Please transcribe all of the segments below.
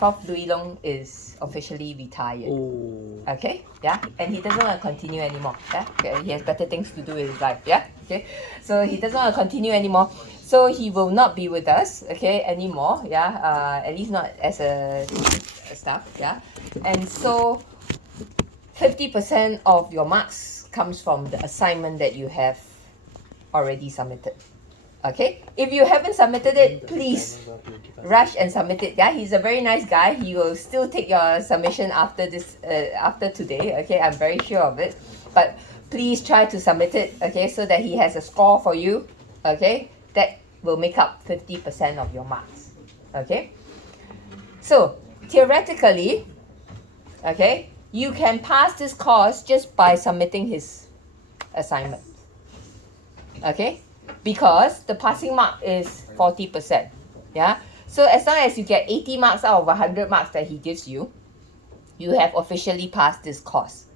Prof. Louis Long is officially retired. Oh. Okay, yeah, and he doesn't want to continue anymore. Yeah, okay? He has better things to do with his life. Yeah, okay, so he doesn't want to continue anymore. So he will not be with us, okay, anymore. Yeah, at least not as a staff. Yeah, and so 50% of your marks comes from the assignment that you have already submitted. Okay, if you haven't submitted it, please rush and submit it. Yeah, he's a very nice guy. He will still take your submission after this, after today. Okay, I'm very sure of it. But please try to submit it. Okay, so that he has a score for you. Okay, that will make up 50% of your marks. Okay, so theoretically, okay, you can pass this course just by submitting his assignment. Okay, because the passing mark is 40%. Yeah, so as long as you get 80 marks out of 100 marks that he gives you, you have officially passed this course.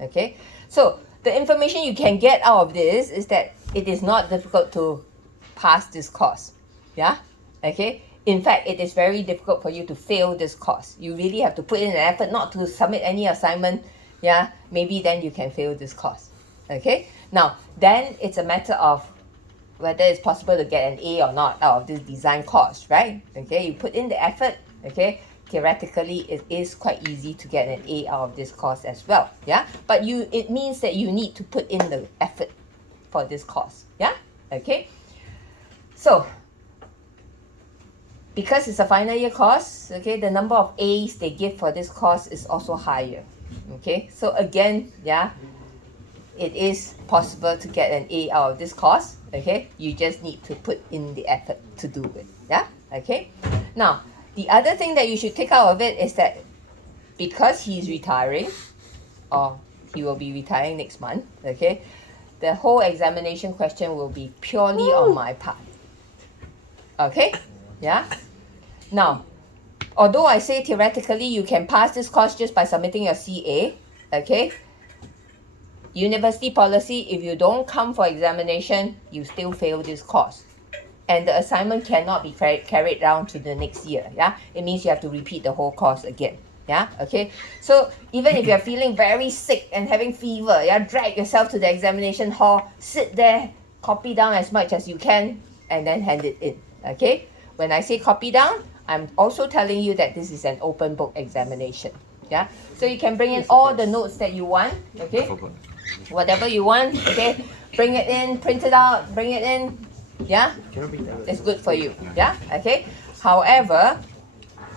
Okay, so the information you can get out of this is that it is not difficult to pass this course. Yeah, okay, in fact it is very difficult for you to fail this course. You really have to put in an effort not to submit any assignment. Yeah, maybe then you can fail this course. Okay, now then it's a matter of whether it's possible to get an A or not out of this design course, right? Okay, you put in the effort. Okay, theoretically it is quite easy to get an A out of this course as well. Yeah, but it means that you need to put in the effort for this course. Yeah, okay, so because it's a final year course, okay, the number of A's they give for this course is also higher. Okay, so again, yeah, it is possible to get an A out of this course. Okay, you just need to put in the effort to do it. Yeah, okay. Now, the other thing that you should take out of it is that because he's retiring, or he will be retiring next month, okay, the whole examination question will be purely on my part. Okay, yeah. Now, although I say theoretically you can pass this course just by submitting your CA, okay, university policy, if you don't come for examination, you still fail this course. And the assignment cannot be carried down to the next year. Yeah, it means you have to repeat the whole course again. Yeah, okay. So even if you're feeling very sick and having fever, yeah, drag yourself to the examination hall, sit there, copy down as much as you can, and then hand it in. Okay. When I say copy down, I'm also telling you that this is an open book examination. Yeah. So you can bring in all the notes that you want. Okay. Whatever you want. Okay. Bring it in, print it out, bring it in. Yeah, it's good for you. Yeah, okay. However,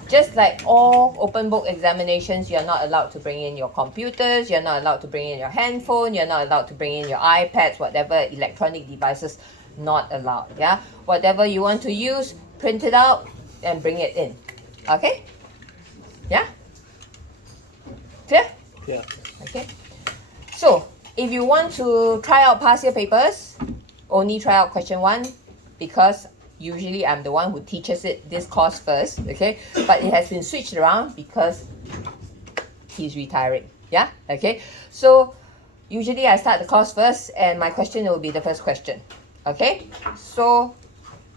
just like all open book examinations, you're not allowed to bring in your computers, you're not allowed to bring in your handphone, you're not allowed to bring in your iPads, whatever electronic devices, not allowed. Yeah, whatever you want to use, print it out and bring it in. Okay? Yeah? Clear? Yeah. Okay. So, if you want to try out past year papers, only try out question 1 because usually I'm the one who teaches it this course first, okay? But it has been switched around because he's retiring. Yeah? Okay? So usually I start the course first and my question will be the first question. Okay? So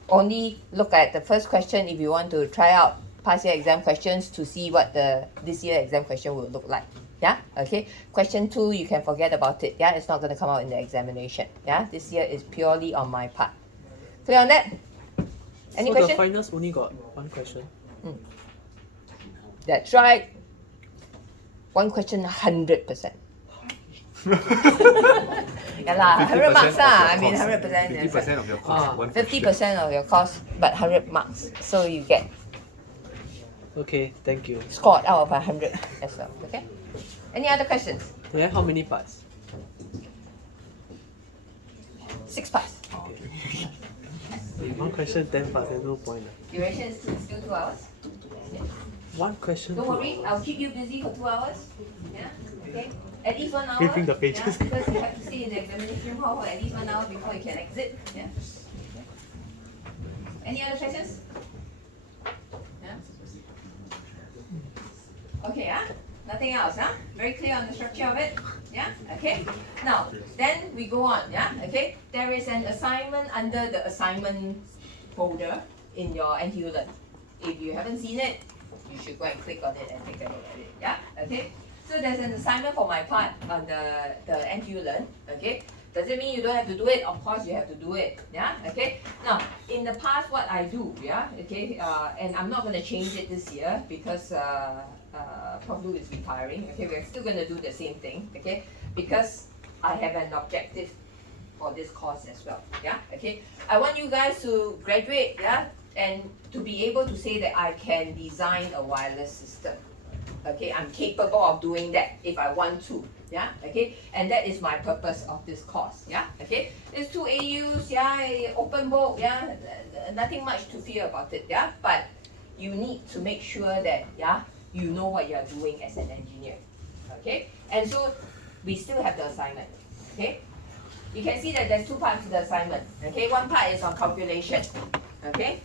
only look at the first question if you want to try out past year exam questions to see what the this year exam question will look like. Yeah, okay. Question 2, you can forget about it. Yeah, it's not going to come out in the examination. Yeah, this year is purely on my part. Clear on that? Any so question? The finals only got one question. That's right. One question, 100%. Yeah lah, 100 marks lah. I mean 100%. 50% of your course. 50% of your course, but 100 marks. So you get Okay, thank you. scored out of 100 as well. Okay. Any other questions? Yeah, how many parts? 6 parts. One question, 10 parts, there's no point. Duration is still 2 hours. One question. Don't worry, I'll keep you busy for 2 hours. Yeah, okay. At least 1 hour. Flipping the pages. Yeah, because you have to stay in the examination hall for at least 1 hour before you can exit. Yeah. Any other questions? Yeah. Okay, nothing else, Very clear on the structure of it? Yeah, okay. Now, then we go on, yeah, okay. There is an assignment under the assignment folder in your NTU Learn. If you haven't seen it, you should go and click on it and take a look at it. Yeah, okay. So there's an assignment for my part on the NTU Learn. Okay. Does it mean you don't have to do it? Of course you have to do it. Yeah, okay. Now, in the past, what I do, yeah, okay, and I'm not going to change it this year because Prof. Lu is retiring. Okay, we're still going to do the same thing. Okay, because I have an objective for this course as well. Yeah, okay. I want you guys to graduate. Yeah, and to be able to say that I can design a wireless system. Okay, I'm capable of doing that if I want to. Yeah, okay, and that is my purpose of this course. Yeah, okay, it's 2 AUs. Yeah, open book. Yeah, nothing much to fear about it. Yeah, but you need to make sure that you know what you are doing as an engineer. Okay, and so we still have the assignment. Okay, you can see that there's two parts to the assignment. Okay, one part is on calculation. Okay,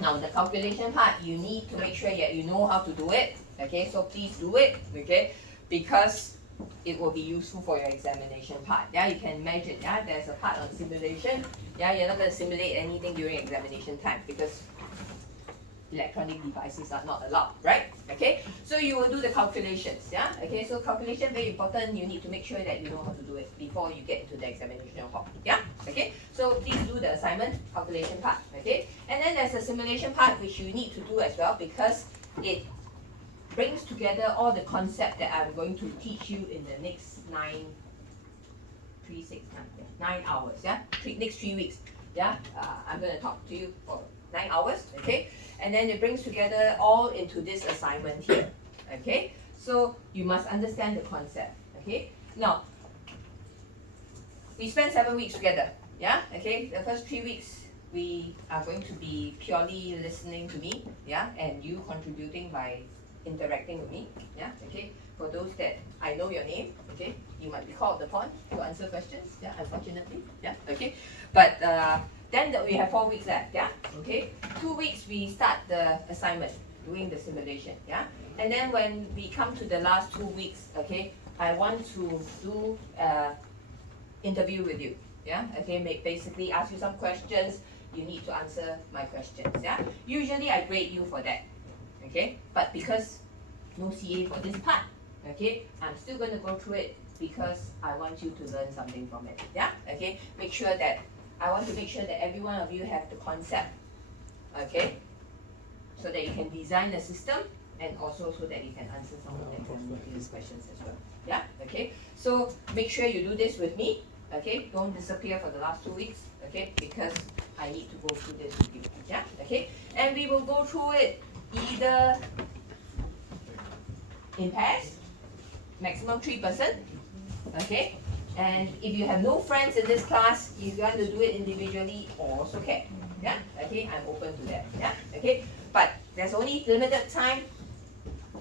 now the calculation part, you need to make sure that you know how to do it. Okay, so please do it. Okay, because it will be useful for your examination part. Yeah, you can imagine. Yeah, there's a part on simulation. Yeah, you're not going to simulate anything during examination time because electronic devices are not allowed, right? Okay, so you will do the calculations. Yeah, okay, so calculation very important. You need to make sure that you know how to do it before you get into the examination hall. Yeah, okay, so please do the assignment calculation part. Okay, and then there's a simulation part which you need to do as well because it brings together all the concept that I'm going to teach you in the next 9 hours. Yeah, next 3 weeks. Yeah, I'm going to talk to you for 9 hours. Okay, and then it brings together all into this assignment here. Okay, so you must understand the concept. Okay, now we spent 7 weeks together. Yeah, okay, the first 3 weeks we are going to be purely listening to me. Yeah, and you contributing by interacting with me. Yeah, okay. For those that I know your name, okay, you might be called upon to answer questions. Yeah, unfortunately. Yeah, okay. But then we have 4 weeks left. Yeah, okay. 2 weeks we start the assignment, doing the simulation. Yeah, and then when we come to the last 2 weeks, okay, I want to do interview with you. Yeah, okay. Basically ask you some questions. You need to answer my questions. Yeah, usually I grade you for that. Okay, but because no CA for this part, okay, I'm still going to go through it because I want you to learn something from it. Yeah, okay, I want to make sure that every one of you have the concept, okay, so that you can design the system and also so that you can answer some of the examination questions as well. Yeah, okay, so make sure you do this with me. Okay, don't disappear for the last 2 weeks. Okay, because I need to go through this with you. Yeah, okay, and we will go through it either in pairs, maximum 3 person, okay, and if you have no friends in this class, if you want to do it individually, also can. Yeah, okay, I'm open to that. Yeah, okay, but there's only limited time,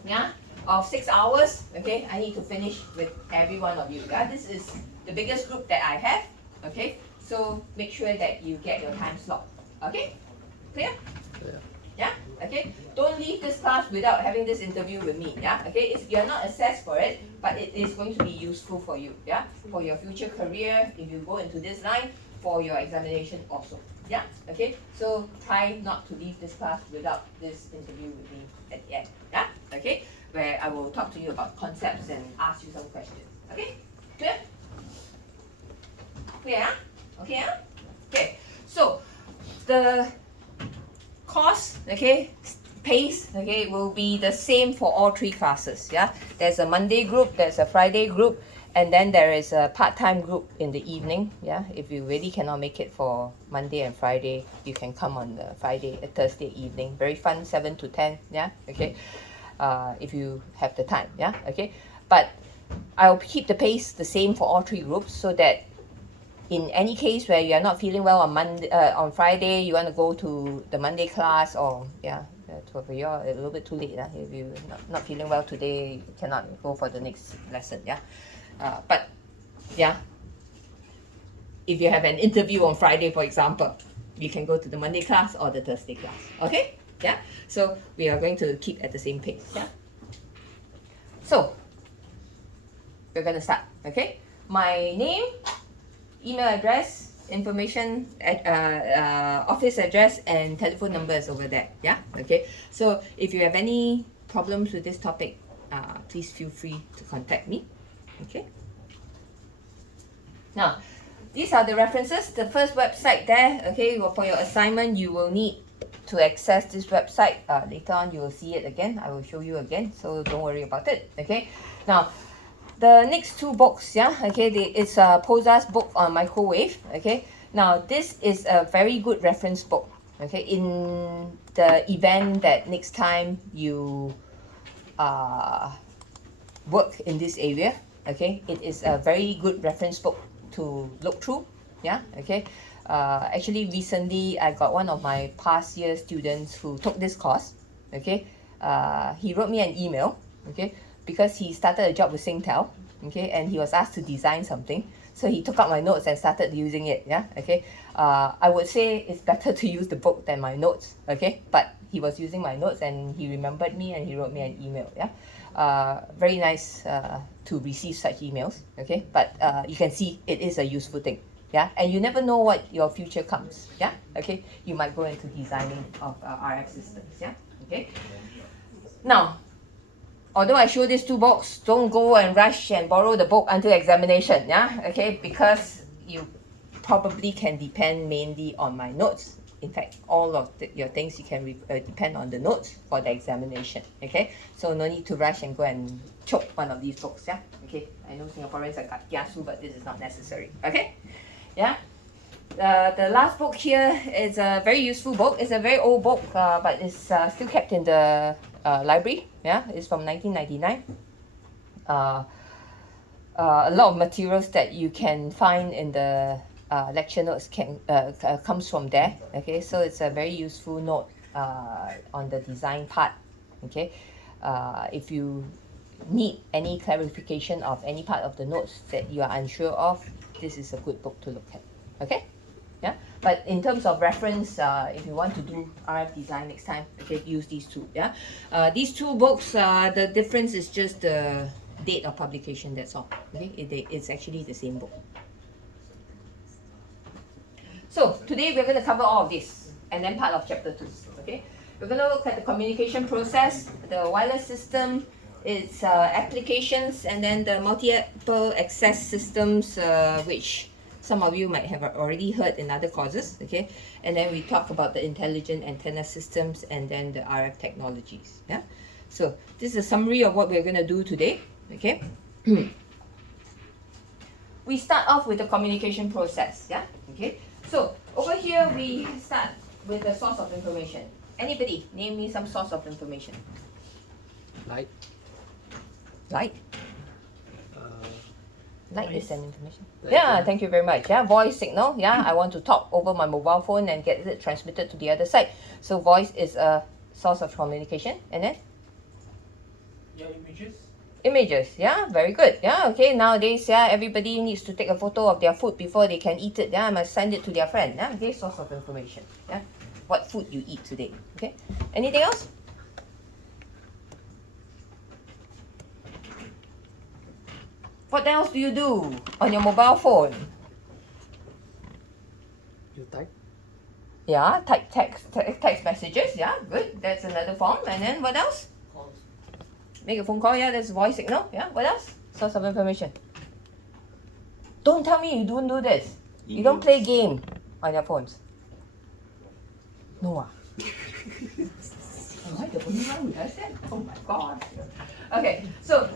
yeah, of 6 hours. Okay, I need to finish with every one of you. Yeah, this is the biggest group that I have. Okay, so make sure that you get your time slot. Okay, clear? Yeah, okay. Don't leave this class without having this interview with me. Yeah, okay. You're not assessed for it, but it is going to be useful for you. Yeah, for your future career if you go into this line, for your examination also. Yeah, okay. So try not to leave this class without this interview with me at the end. Yeah, okay. Where I will talk to you about concepts and ask you some questions. Okay, clear? Clear? Okay. Okay. So the course, okay, pace, okay, will be the same for all 3 classes. Yeah, there's a Monday group, there's a Friday group, and then there is a part-time group in the evening. Yeah, if you really cannot make it for Monday and Friday, you can come on the Thursday evening. Very fun, 7 to 10. Yeah, okay. If you have the time. Yeah, okay. But I'll keep the pace the same for all 3 groups so that in any case where you are not feeling well on Friday, you want to go to the Monday class, or for you a little bit too late. If you're not feeling well today, you cannot go for the next lesson. Yeah, but yeah, if you have an interview on Friday, for example, you can go to the Monday class or the Thursday class. Okay, yeah. So we are going to keep at the same pace. Yeah. So we're going to start. Okay, my name, email address information, office address and telephone numbers over there. Yeah, okay. So if you have any problems with this topic, please feel free to contact me. Okay. Now, these are the references. The first website there, okay, for your assignment, you will need to access this website. Later on, you will see it again. I will show you again, so don't worry about it, okay? Now, the next two books, yeah, okay, it's Posa's book on microwave, okay? Now, this is a very good reference book, okay? In the event that next time you work in this area, okay, it is a very good reference book to look through. Yeah, okay. Actually, recently I got one of my past year students who took this course. Okay, he wrote me an email. Okay, because he started a job with Singtel. Okay, and he was asked to design something, so he took out my notes and started using it. Yeah, okay. I would say it's better to use the book than my notes. Okay, but he was using my notes and he remembered me and he wrote me an email. Yeah. Very nice to receive such emails, okay, but you can see it is a useful thing, yeah, and you never know what your future comes, yeah, okay, you might go into designing of RF systems, yeah, okay. Now, although I show these two books, don't go and rush and borrow the book until examination, yeah, okay, because you probably can depend mainly on my notes. In fact, all of your things you can depend on the notes for the examination, okay? So no need to rush and go and choke one of these books, yeah? Okay, I know Singaporeans are kiasu, but this is not necessary, okay? Yeah? The last book here is a very useful book. It's a very old book, but it's still kept in the library, yeah? It's from 1999. A lot of materials that you can find in the lecture notes comes from there, okay, so it's a very useful note on the design part, okay. If you need any clarification of any part of the notes that you are unsure of, this is a good book to look at, okay, yeah. But in terms of reference, if you want to do RF design next time, okay, use these two, yeah. These two books, the difference is just the date of publication, that's all, okay. It's actually the same book. So today we're going to cover all of this and then part of chapter 2, okay? We're going to look at the communication process, the wireless system, its applications, and then the multiple access systems, which some of you might have already heard in other courses, okay? And then we talk about the intelligent antenna systems and then the RF technologies, yeah? So this is a summary of what we're going to do today, okay? We start off with the communication process, yeah? Okay? So over here we start with the source of information. Anybody name me some source of information? Light. Light. Light Voice. is an information. Like Yeah, that. thank you very much. Yeah, voice signal. Yeah, I want to talk over my mobile phone and get it transmitted to the other side. So voice is a source of communication. And then Yeah, images. images. Yeah, very good. Yeah, okay. Nowadays, yeah, everybody needs to take a photo of their food before they can eat it. Yeah, must send it to their friend. Yeah, okay, source of information. Yeah, what food you eat today. Okay, anything else? What else do you do on your mobile phone? You type. Yeah, type text messages. Yeah, good. That's another form. And then what else? Calls. Make a phone call. Yeah, that's voice signal. Yeah, what else? Source of information. Don't tell me you don't do this. You don't play game on your phones. No ah. Am I the only one who does that? Oh my god. Okay, so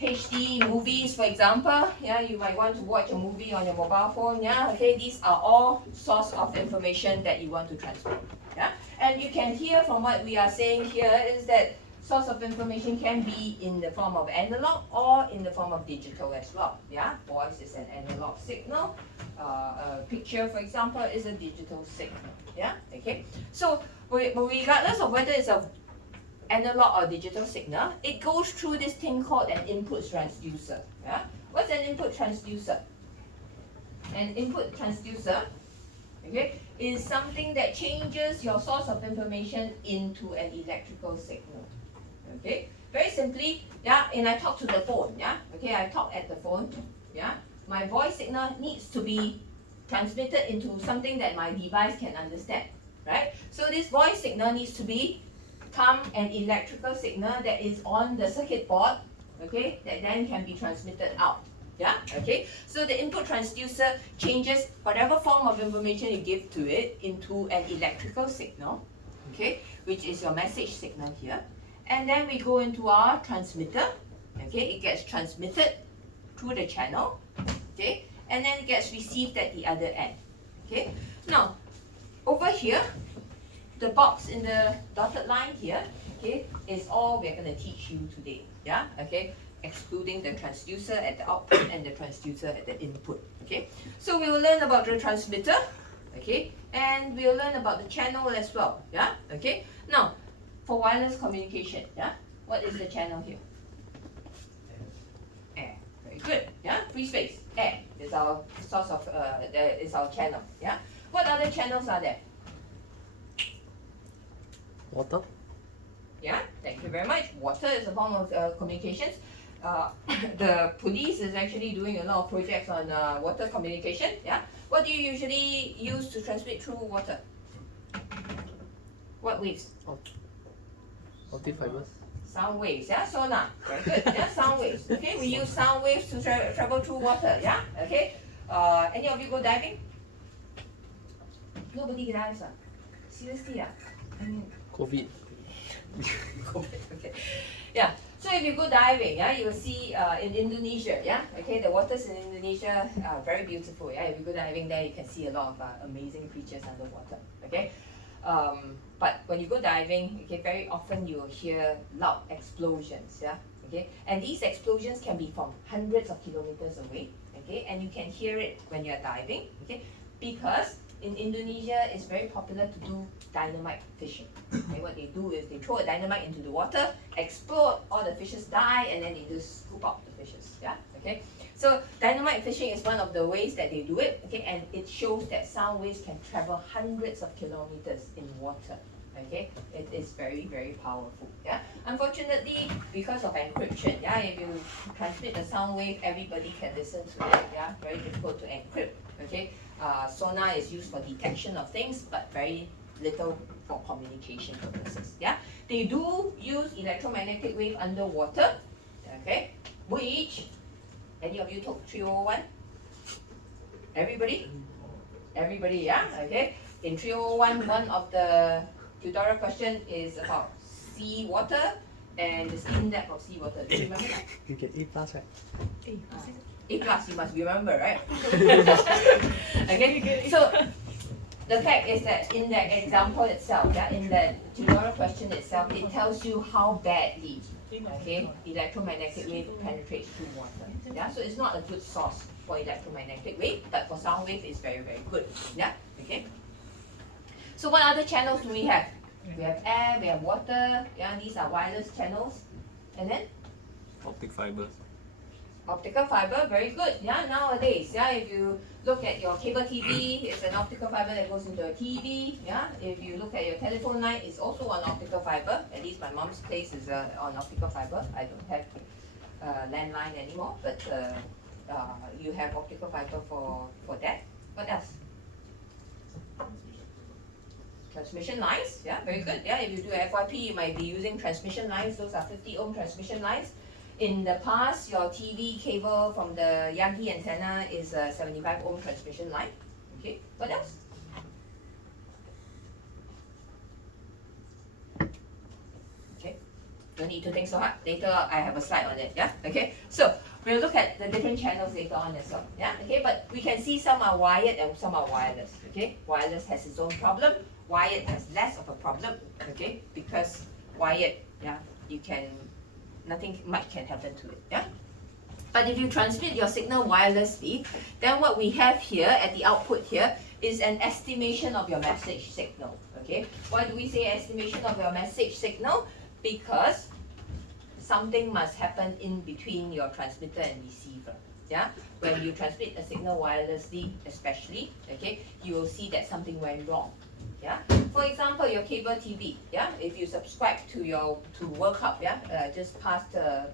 HD movies, for example, yeah, you might want to watch a movie on your mobile phone, yeah, okay, these are all source of information that you want to transmit, yeah, and you can hear from what we are saying here is that source of information can be in the form of analog or in the form of digital as well, yeah, voice is an analog signal, a picture, for example, is a digital signal, yeah, okay, so regardless of whether it's a analog or digital signal, it goes through this thing called an input transducer. Yeah? What's an input transducer? An input transducer, okay, is something that changes your source of information into an electrical signal. Okay, very simply, yeah, and I talk to the phone, yeah, okay, I talk at the phone, yeah, my voice signal needs to be transmitted into something that my device can understand, right? So this voice signal needs to become an electrical signal that is on the circuit board, okay, that then can be transmitted out. Yeah, okay. So the input transducer changes whatever form of information you give to it into an electrical signal, okay, which is your message signal here. And then we go into our transmitter, okay, it gets transmitted through the channel, okay, and then it gets received at the other end, okay. Now, over here, the box in the dotted line here, okay, is all we're going to teach you today, yeah, okay, excluding the transducer at the output and the transducer at the input, okay. So we will learn about the transmitter, okay, and we'll learn about the channel as well, yeah, okay. Now, for wireless communication, yeah, what is the channel here? Air. Very good, yeah, free space, air is our source of, is our channel, yeah. What other channels are there? Water. Yeah, thank you very much. Water is a form of communications. The police is actually doing a lot of projects on water communication. Yeah, what do you usually use to transmit through water? What waves? Optic fibers. Sound waves. Yeah, sonar. Very good. Yeah, sound waves. Okay, we use sound waves to travel through water. Yeah. Okay. Any of you go diving? Nobody dives. Seriously, I mean. COVID. Okay. Yeah. So if you go diving, yeah, you will see in Indonesia, yeah, okay, the waters in Indonesia are very beautiful. Yeah, if you go diving there, you can see a lot of amazing creatures underwater. Okay. But when you go diving, okay, very often you will hear loud explosions. Yeah. Okay. And these explosions can be from hundreds of kilometers away. Okay. And you can hear it when you're diving. Okay. Because in Indonesia, it's very popular to do dynamite fishing. Okay, what they do is they throw a dynamite into the water, explode, all the fishes die, and then they just scoop out the fishes. Yeah. Okay. So dynamite fishing is one of the ways that they do it. Okay, and it shows that sound waves can travel hundreds of kilometers in water. Okay, it is very, very powerful. Yeah. Unfortunately, because of encryption, yeah, if you transmit the sound wave, everybody can listen to it. Yeah, very difficult to encrypt. Okay. Sonar is used for detection of things, but very little for communication purposes. Yeah, they do use electromagnetic wave underwater. Okay, which any of you took 301? Everybody? Everybody, yeah. Okay. In 301, one of the tutorial question is about seawater and the steam depth of seawater. Do you remember that? You get A plus, right? A plus, you must remember, right? Okay, so the fact is that in that example itself, yeah, in that tutorial question itself, it tells you how badly, okay, electromagnetic wave penetrates through water. Yeah, so it's not a good source for electromagnetic wave, but for sound wave, it's very, very good. Yeah, okay. So what other channels do we have? We have air, we have water. Yeah, these are wireless channels, and then Optic fibers. optical fiber, very good. Yeah, nowadays, yeah, if you look at your cable TV, it's an optical fiber that goes into a TV. Yeah, if you look at your telephone line, it's also on optical fiber. At least my mom's place is on optical fiber. I don't have landline anymore, but you have optical fiber for that. What else? Transmission lines, yeah, very good. Yeah, if you do FYP, you might be using transmission lines. Those are 50 ohm transmission lines. In the past, your TV cable from the Yagi antenna is a 75 ohm transmission line. Okay, what else? Okay, don't need to think so hard. Later, I have a slide on it. Yeah, okay. So we'll look at the different channels later on as well. Yeah, okay. But we can see some are wired and some are wireless. Okay, wireless has its own problem. Wired has less of a problem. Okay, because wired, yeah, you can. Nothing much can happen to it, yeah? But if you transmit your signal wirelessly, then what we have here at the output here is an estimation of your message signal, okay? Why do we say estimation of your message signal? Because something must happen in between your transmitter and receiver, yeah? When you transmit a signal wirelessly, especially, okay, you will see that something went wrong. Yeah. For example, your cable TV. Yeah. If you subscribe to World Cup, yeah, just past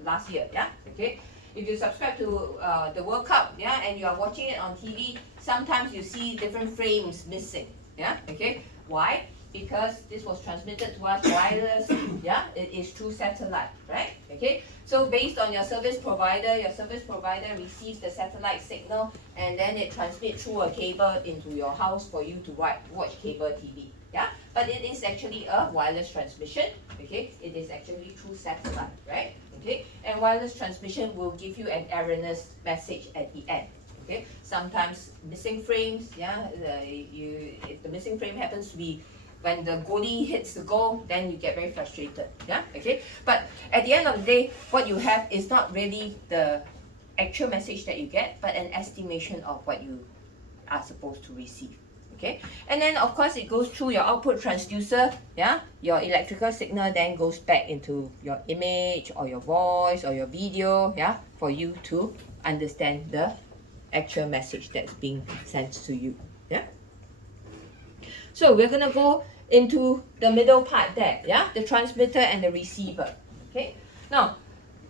last year, yeah. Okay. if you subscribe to the World Cup, yeah, and you are watching it on TV, sometimes you see different frames missing, yeah, okay. Why? Because this was transmitted to us wireless, yeah, it is through satellite, right? Okay, so based on your service provider receives the satellite signal and then it transmits through a cable into your house for you to watch cable TV, yeah. But it is actually a wireless transmission, okay. It is actually through satellite, right? Okay, and wireless transmission will give you an erroneous message at the end. Okay, sometimes missing frames, yeah. If the missing frame happens to be when the goalie hits the goal, then you get very frustrated, yeah, okay. But at the end of the day, what you have is not really the actual message that you get, but an estimation of what you are supposed to receive, okay. And then of course it goes through your output transducer, yeah. Your electrical signal then goes back into your image or your voice or your video, yeah, for you to understand the actual message that's being sent to you, yeah. So we're gonna go into the middle part there, yeah, the transmitter and the receiver. Okay, now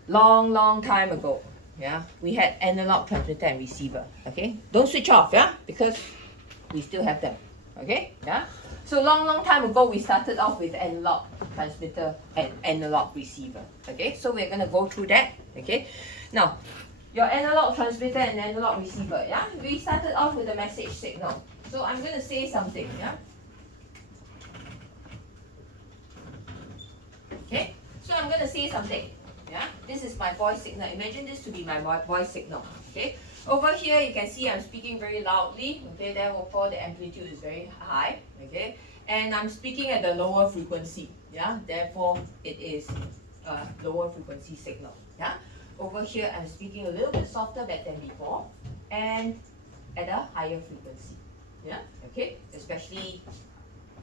long time ago, yeah, we had analog transmitter and receiver. Okay, don't switch off, yeah, because we still have them. Okay, yeah. So long time ago we started off with analog transmitter and analog receiver. Okay, so we're gonna go through that. Okay, now your analog transmitter and analog receiver, yeah, we started off with a message signal. So I'm gonna say something, yeah. Okay, so I'm going to say something. Yeah, this is my voice signal. Imagine this to be my voice signal. Okay, over here you can see I'm speaking very loudly. Okay, therefore the amplitude is very high. Okay, and I'm speaking at the lower frequency. Yeah, therefore it is a lower frequency signal. Yeah, over here I'm speaking a little bit softer than before, and at a higher frequency. Yeah, okay, especially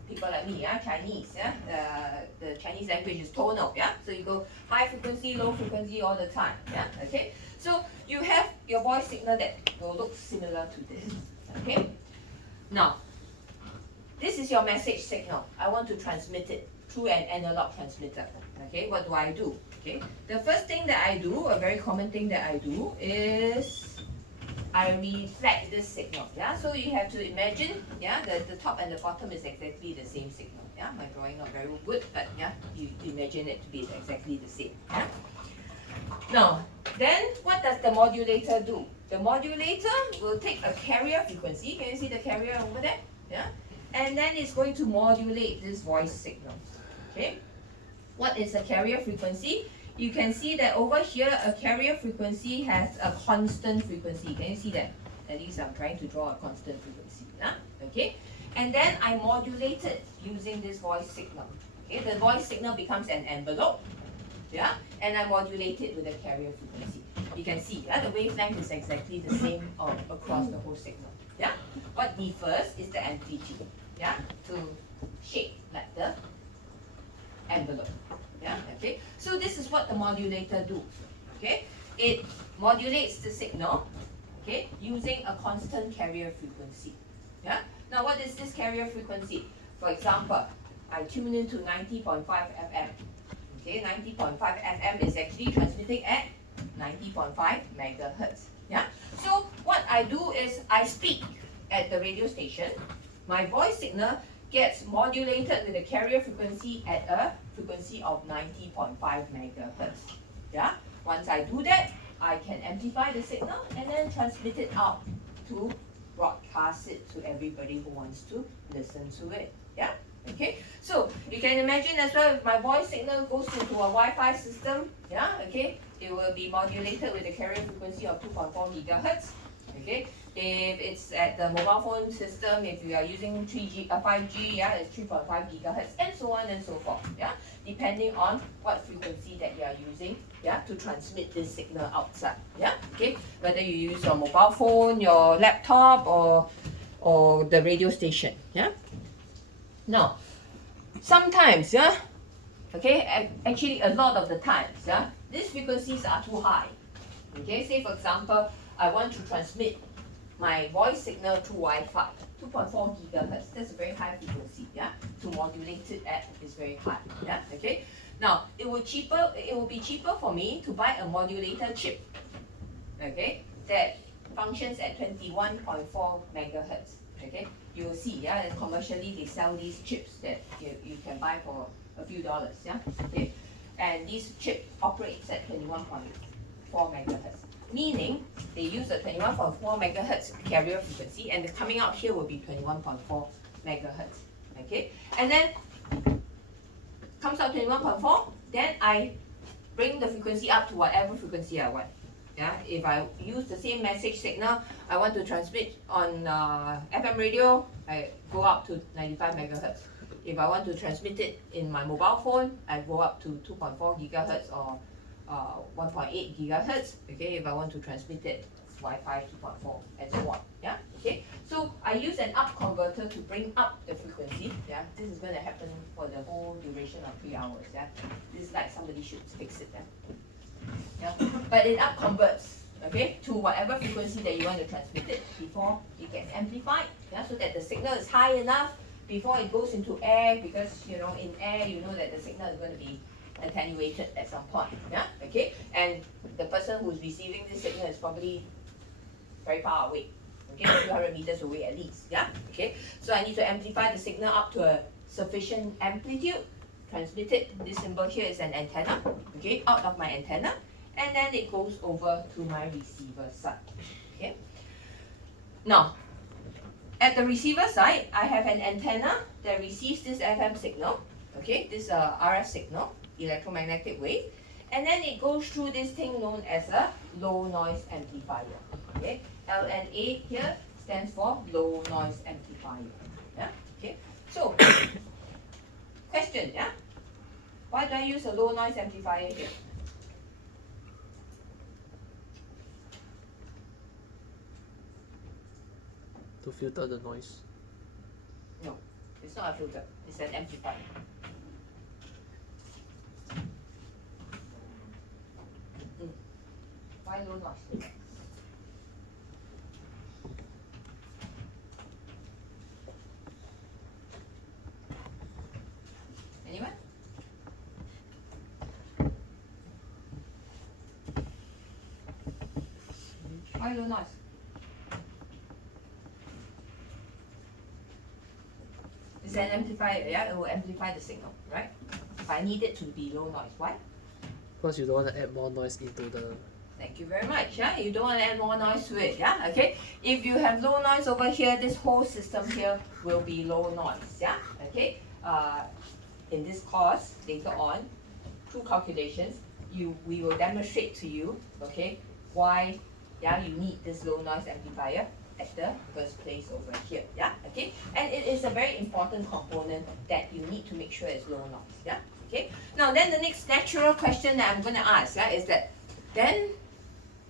people like me, yeah, Chinese, yeah, the Chinese language is tonal, yeah, so you go high frequency, low frequency all the time, yeah, okay. So you have your voice signal that will look similar to this, okay. Now, this is your message signal. I want to transmit it through an analog transmitter, okay. What do I do? Okay, the first thing that I do, a very common thing that I do is I reflect this signal, yeah. So you have to imagine, yeah, the top and the bottom is exactly the same signal, yeah. My drawing not very good, but yeah, you imagine it to be exactly the same, yeah. Now, then what does the modulator do? The modulator will take a carrier frequency. Can you see the carrier over there? Yeah, and then it's going to modulate this voice signal. Okay, what is a carrier frequency? You can see that over here a carrier frequency has a constant frequency. Can you see that? At least I'm trying to draw a constant frequency. Yeah? Okay? And then I modulate it using this voice signal. Okay? The voice signal becomes an envelope. Yeah? And I modulate it with a carrier frequency. You can see, yeah, the wavelength is exactly the same across the whole signal. Yeah? What differs is the amplitude. Yeah? To shape like the envelope. Yeah, okay. So this is what the modulator do. Okay, it modulates the signal, okay, using a constant carrier frequency. Yeah. Now what is this carrier frequency? For example, I tune into 90.5 FM. Okay, 90.5 FM is actually transmitting at 90.5 megahertz. Yeah. So what I do is I speak at the radio station. My voice signal gets modulated with a carrier frequency at a frequency of 90.5 megahertz. Yeah. Once I do that, I can amplify the signal and then transmit it out to broadcast it to everybody who wants to listen to it. Yeah. Okay. So you can imagine as well, if my voice signal goes into a Wi-Fi system, yeah. Okay, it will be modulated with a carrier frequency of 2.4 gigahertz. Okay. If it's at the mobile phone system, if you are using 3G, 5G, yeah, it's 3.5 gigahertz, and so on and so forth, yeah, depending on what frequency that you are using, yeah, to transmit this signal outside, yeah, okay, whether you use your mobile phone, your laptop, or the radio station, yeah. Now, sometimes, yeah, okay, actually a lot of the times, yeah, these frequencies are too high. Okay, say for example, I want to transmit my voice signal through Wi-Fi, 2.4 gigahertz. That's a very high frequency, yeah. To modulate it at is very high, yeah. Okay. Now it will be cheaper for me to buy a modulator chip, okay, that functions at 21.4 megahertz. Okay, you will see, yeah, and commercially they sell these chips that you can buy for a few dollars, yeah, okay, and this chip operates at 21.4 megahertz, meaning they use a 21.4 megahertz carrier frequency, and the coming out here will be 21.4 megahertz, okay, and then comes out 21.4, then I bring the frequency up to whatever frequency I want. Yeah, if I use the same message signal, I want to transmit on FM radio, I go up to 95 megahertz. If I want to transmit it in my mobile phone, I go up to 2.4 gigahertz or 1.8 gigahertz. Okay, if I want to transmit it Wi-Fi 2.4 and so on. Yeah, okay. So I use an up converter to bring up the frequency. Yeah, this is going to happen for the whole duration of 3 hours. Yeah, this is like somebody should fix it. Yeah, but it up converts, okay, to whatever frequency that you want to transmit it before it gets amplified. Yeah, so that the signal is high enough before it goes into air, because you know in air you know that the signal is going to be attenuated at some point. Yeah, okay, and the person who's receiving this signal is probably very far away. Okay, 200 meters away at least. Yeah, okay. So I need to amplify the signal up to a sufficient amplitude. Transmit it. This symbol here is an antenna. Okay, out of my antenna, and then it goes over to my receiver side. Okay. Now, at the receiver side, I have an antenna that receives this FM signal. Okay, this RF signal, electromagnetic wave, and then it goes through this thing known as a low noise amplifier. Okay, LNA here stands for low noise amplifier. Yeah. Okay. So, question. Yeah. Why do I use a low noise amplifier here? To filter the noise. No, it's not a filter. It's an amplifier. Why low noise? Anyone? Why low noise? It's an amplifier, yeah? It will amplify the signal, right? If I need it to be low noise, why? Because you don't want to add more noise into the. Thank you very much. Yeah, you don't want to add more noise to it. Yeah, okay. If you have low noise over here, this whole system here will be low noise. Yeah, okay. In this course later on, through calculations, we will demonstrate to you, okay, why you need this low noise amplifier at the first place over here. Yeah, okay. And it is a very important component that you need to make sure it's low noise. Yeah, okay. Now then, the next natural question that I'm going to ask, is that then,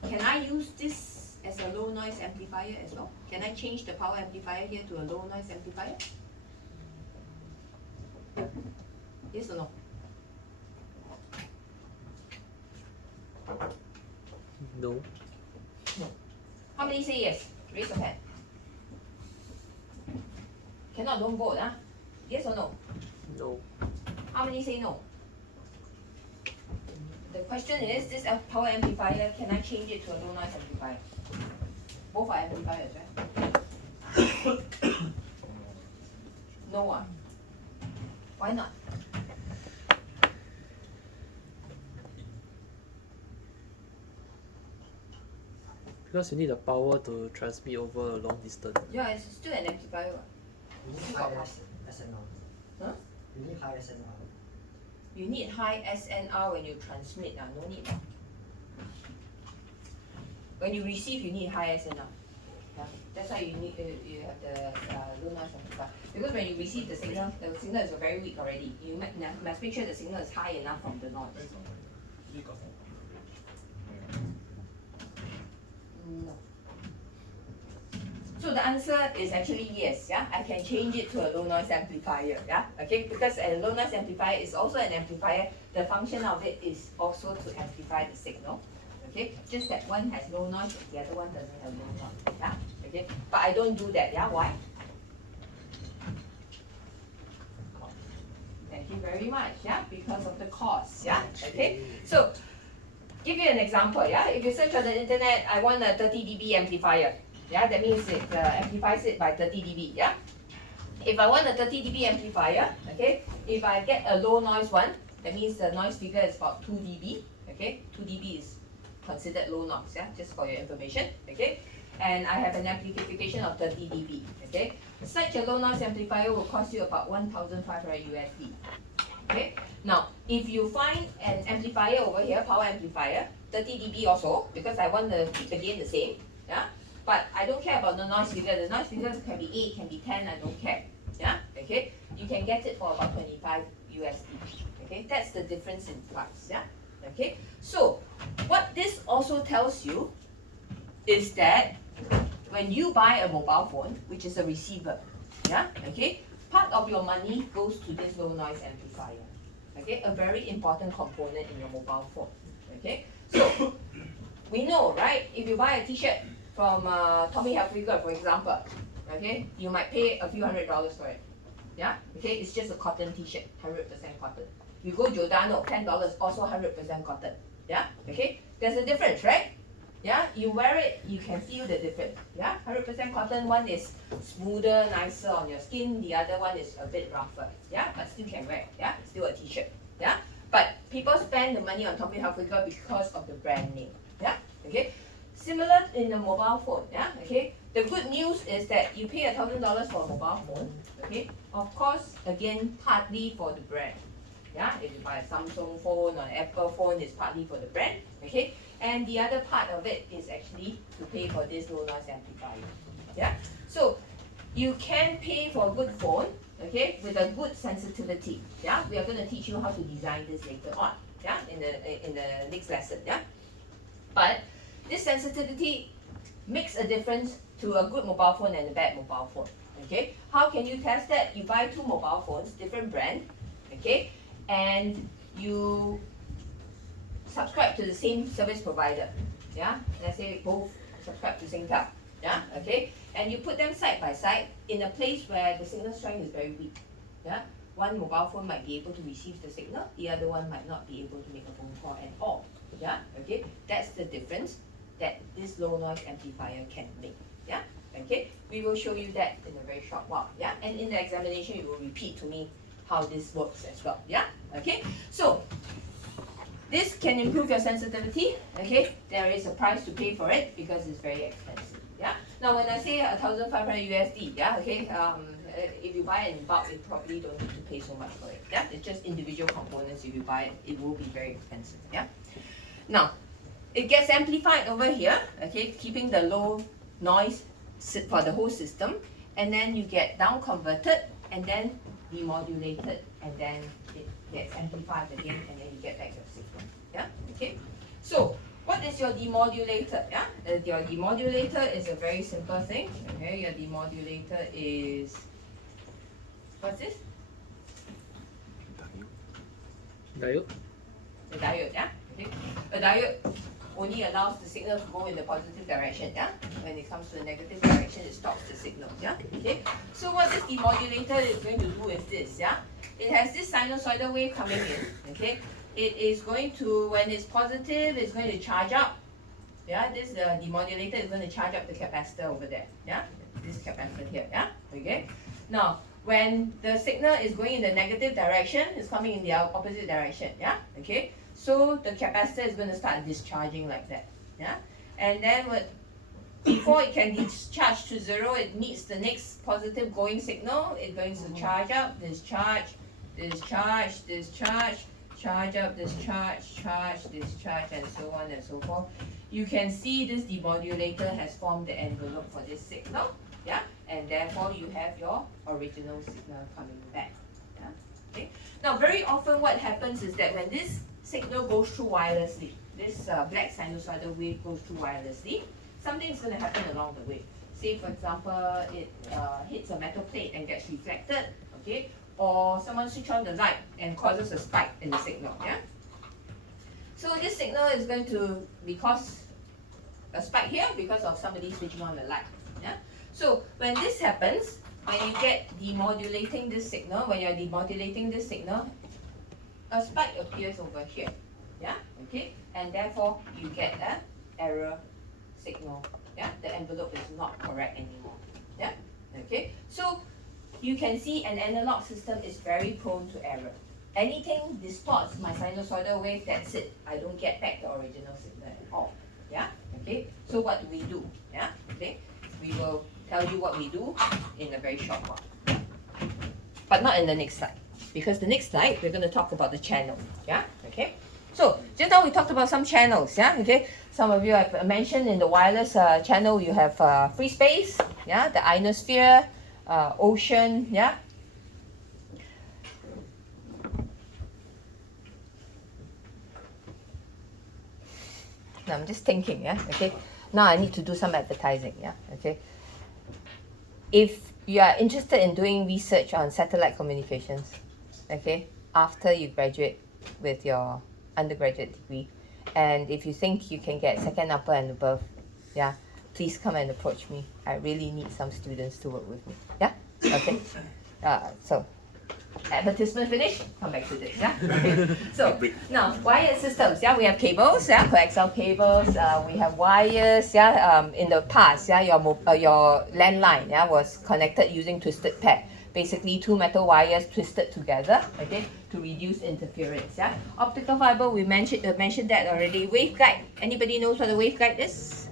can I use this as a low noise amplifier as well? Can I change the power amplifier here to a low noise amplifier? Yes or no? No. No. How many say yes? Raise your hand. Cannot, don't vote. Yes or no? No. How many say no? The question is, this power amplifier, can I change it to a low noise amplifier? Both are amplifiers, right? No. Why not? Because you need the power to transmit over a long distance. Yeah, it's still an amplifier. You need Still high got SNR. Huh? You need high SNR. You need high SNR when you transmit. No need. When you receive, you need high SNR. Yeah? That's why you need you have the low noise amplifier. Because when you receive the signal is very weak already. You must make sure the signal is high enough from the noise. No. So the answer is actually yes. Yeah, I can change it to a low noise amplifier. Yeah, okay, because a low noise amplifier is also an amplifier. The function of it is also to amplify the signal. Okay, just that one has low noise, the other one doesn't have low noise. Yeah, okay, but I don't do that. Yeah, why? Thank you very much. Yeah, because of the cost. Yeah, okay. So give you an example, yeah? If you search on the internet, I want a 30 dB amplifier. Yeah, that means it amplifies it by 30 dB, yeah? If I want a 30 dB amplifier, okay, if I get a low noise one, that means the noise figure is about 2 dB, okay? 2 dB is considered low noise, yeah, just for your information, okay? And I have an amplification of 30 dB, okay? Such a low noise amplifier will cost you about 1,500 USD, okay? Now, if you find an amplifier over here, power amplifier, 30 dB also, because I want the, again, the same, yeah? But I don't care about the noise figure. The noise figure can be 8, can be 10, I don't care, yeah? Okay? You can get it for about 25 USD, okay? That's the difference in price, yeah? Okay? So, what this also tells you is that when you buy a mobile phone, which is a receiver, yeah, okay, part of your money goes to this low noise amplifier, okay, a very important component in your mobile phone, okay. So we know, right? If you buy a T-shirt from Tommy Hilfiger, for example, okay, you might pay a few $100s for it, yeah, okay. It's just a cotton T-shirt, 100% cotton. You go Giordano, $10, also 100% cotton, yeah, okay. There's a difference, right? Yeah, you wear it, you can feel the difference. Yeah, 100% cotton, one is smoother, nicer on your skin, the other one is a bit rougher. Yeah, but still can wear. Yeah, still a t-shirt. Yeah, but people spend the money on Tommy Hilfiger because of the brand name. Yeah, okay. Similar in the mobile phone. Yeah, okay. The good news is that you pay $1,000 for a mobile phone. Okay, of course, again, partly for the brand. Yeah, if you buy a Samsung phone or an Apple phone, it's partly for the brand. Okay. And the other part of it is actually to pay for this low noise amplifier. Yeah, so you can pay for a good phone, okay, with a good sensitivity. Yeah, we are going to teach you how to design this later on. Yeah, in the next lesson. Yeah, but this sensitivity makes a difference to a good mobile phone and a bad mobile phone. Okay, how can you test that? You buy two mobile phones, different brand, okay, and you subscribe to the same service provider, yeah, let's say both subscribe to Singtel, yeah, okay, and you put them side by side in a place where the signal strength is very weak, yeah, one mobile phone might be able to receive the signal, the other one might not be able to make a phone call at all, yeah, okay, that's the difference that this low noise amplifier can make, yeah, okay, we will show you that in a very short while, yeah, and in the examination you will repeat to me how this works as well, yeah, okay, so this can improve your sensitivity, okay? There is a price to pay for it because it's very expensive, yeah? Now when I say 1,500 USD, yeah, okay, if you buy it in bulk, you probably don't need to pay so much for it, yeah? It's just individual components. If you buy it, it will be very expensive, yeah? Now, it gets amplified over here, okay, keeping the low noise for the whole system, and then you get down converted and then demodulated, and then it gets amplified again, and then you get back your signal. Yeah, okay. So what is your demodulator? Yeah, your demodulator is a very simple thing. Okay, your demodulator is, what's this? Diode. The diode. Yeah, okay. A diode only allows the signal to go in the positive direction. Yeah, when it comes to the negative direction, it stops the signal. Yeah, okay. So what this demodulator is going to do is this. Yeah, it has this sinusoidal wave coming in. Okay. It is going to, when it's positive, it's going to charge up. Yeah, this demodulator is going to charge up the capacitor over there. Yeah, this capacitor here. Yeah, okay. Now, when the signal is going in the negative direction, it's coming in the opposite direction. Yeah, okay. So the capacitor is going to start discharging like that. Yeah, and then before it can discharge to zero, it meets the next positive going signal. It's going to charge up, discharge, discharge, discharge. Charge up, discharge, charge, discharge, and so on and so forth. You can see this demodulator has formed the envelope for this signal, yeah, and therefore you have your original signal coming back. Yeah? Okay. Now, very often what happens is that when this signal goes through wirelessly, this black sinusoidal wave goes through wirelessly, something's going to happen along the way. Say, for example, it hits a metal plate and gets reflected, okay? Or someone switch on the light and causes a spike in the signal, yeah? So this signal is going to because a spike here because of somebody switching on the light, yeah? So when this happens, when you get demodulating this signal, when you're demodulating this signal, a spike appears over here, yeah? Okay? and therefore you get an error signal. Yeah, the envelope is not correct anymore. Yeah, okay. So you can see an analog system is very prone to error. Anything distorts my sinusoidal wave, that's it. I don't get back the original signal at all. Yeah, okay. So what do we do? Yeah, okay. We will tell you what we do in a very short while. But not in the next slide, because the next slide we're going to talk about the channel. Yeah, okay. So just now we talked about some channels. Yeah, okay. Some of you have mentioned in the wireless channel you have free space. Yeah, the ionosphere, ocean. Yeah. Now I'm just thinking. Yeah, okay. Now I need to do some advertising. Yeah, okay. If you are interested in doing research on satellite communications, okay, after you graduate with your undergraduate degree, and if you think you can get second upper and above, yeah, please come and approach me. I really need some students to work with me. Yeah, okay. So advertisement finished. Come back to this. Yeah. Okay. So now wired systems. Yeah, we have cables. Yeah, coaxial cables. We have wires. Yeah. In the past, yeah, your landline, yeah, was connected using twisted pair. Basically, two metal wires twisted together. Okay, to reduce interference. Yeah. Optical fiber. We mentioned that already. Waveguide. Anybody knows what a waveguide is?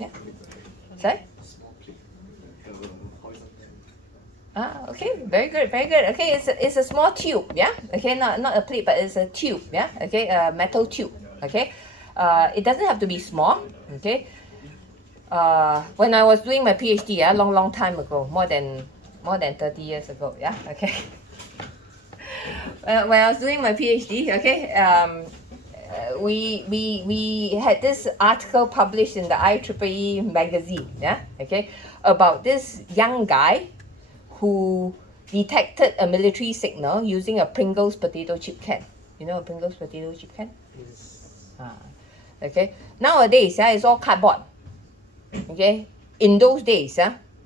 Yeah. Sorry. Okay, very good, very good. Okay, it's a small tube, yeah. Okay, not a plate, but it's a tube, yeah. Okay, a metal tube. Okay, it doesn't have to be small. Okay, when I was doing my PhD, yeah, long time ago, more than 30 years ago, yeah. Okay, when I was doing my PhD, okay, we had this article published in the IEEE magazine, yeah. Okay, about this young guy who detected a military signal using a Pringles potato chip can. You know a Pringles potato chip can? Okay. Nowadays, yeah, it's all cardboard. Okay. In those days,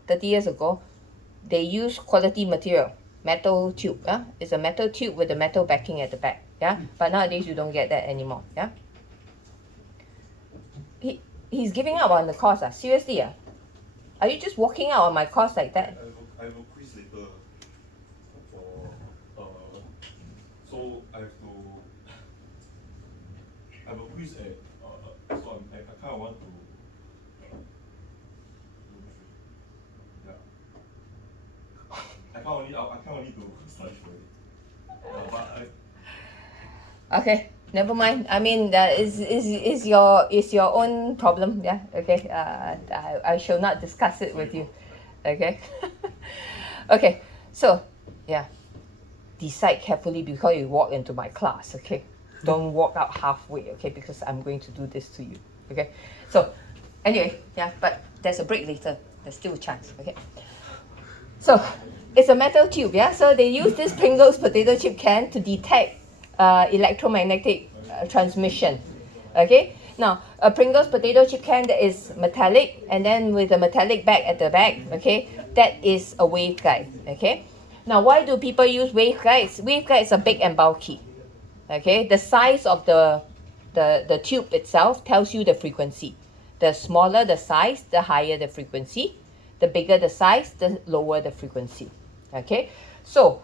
30 years ago, they used quality material, metal tube. It's a metal tube with a metal backing at the back. Yeah. But nowadays you don't get that anymore. Yeah. He's giving up on the course. Seriously. Are you just walking out on my course like that? I have a quiz later for so I have a quiz at so I kind of want to yeah I can't only do study for it but Okay, never mind. I mean, is your own problem. Yeah. Okay. I shall not discuss it with you. Okay. Okay. So, yeah. Decide carefully before you walk into my class. Okay. Don't walk out halfway. Okay, because I'm going to do this to you. Okay. So, anyway, yeah. But there's a break later. There's still a chance. Okay. So, it's a metal tube. Yeah. So they use this Pringles potato chip can to detect electromagnetic transmission. Okay, now a Pringles potato chip can that is metallic and then with a metallic back at the back, okay, that is a waveguide. Okay, now why do people use waveguides? Waveguides are big and bulky. Okay, the size of the tube itself tells you the frequency. The smaller the size, the higher the frequency. The bigger the size, the lower the frequency. Okay, so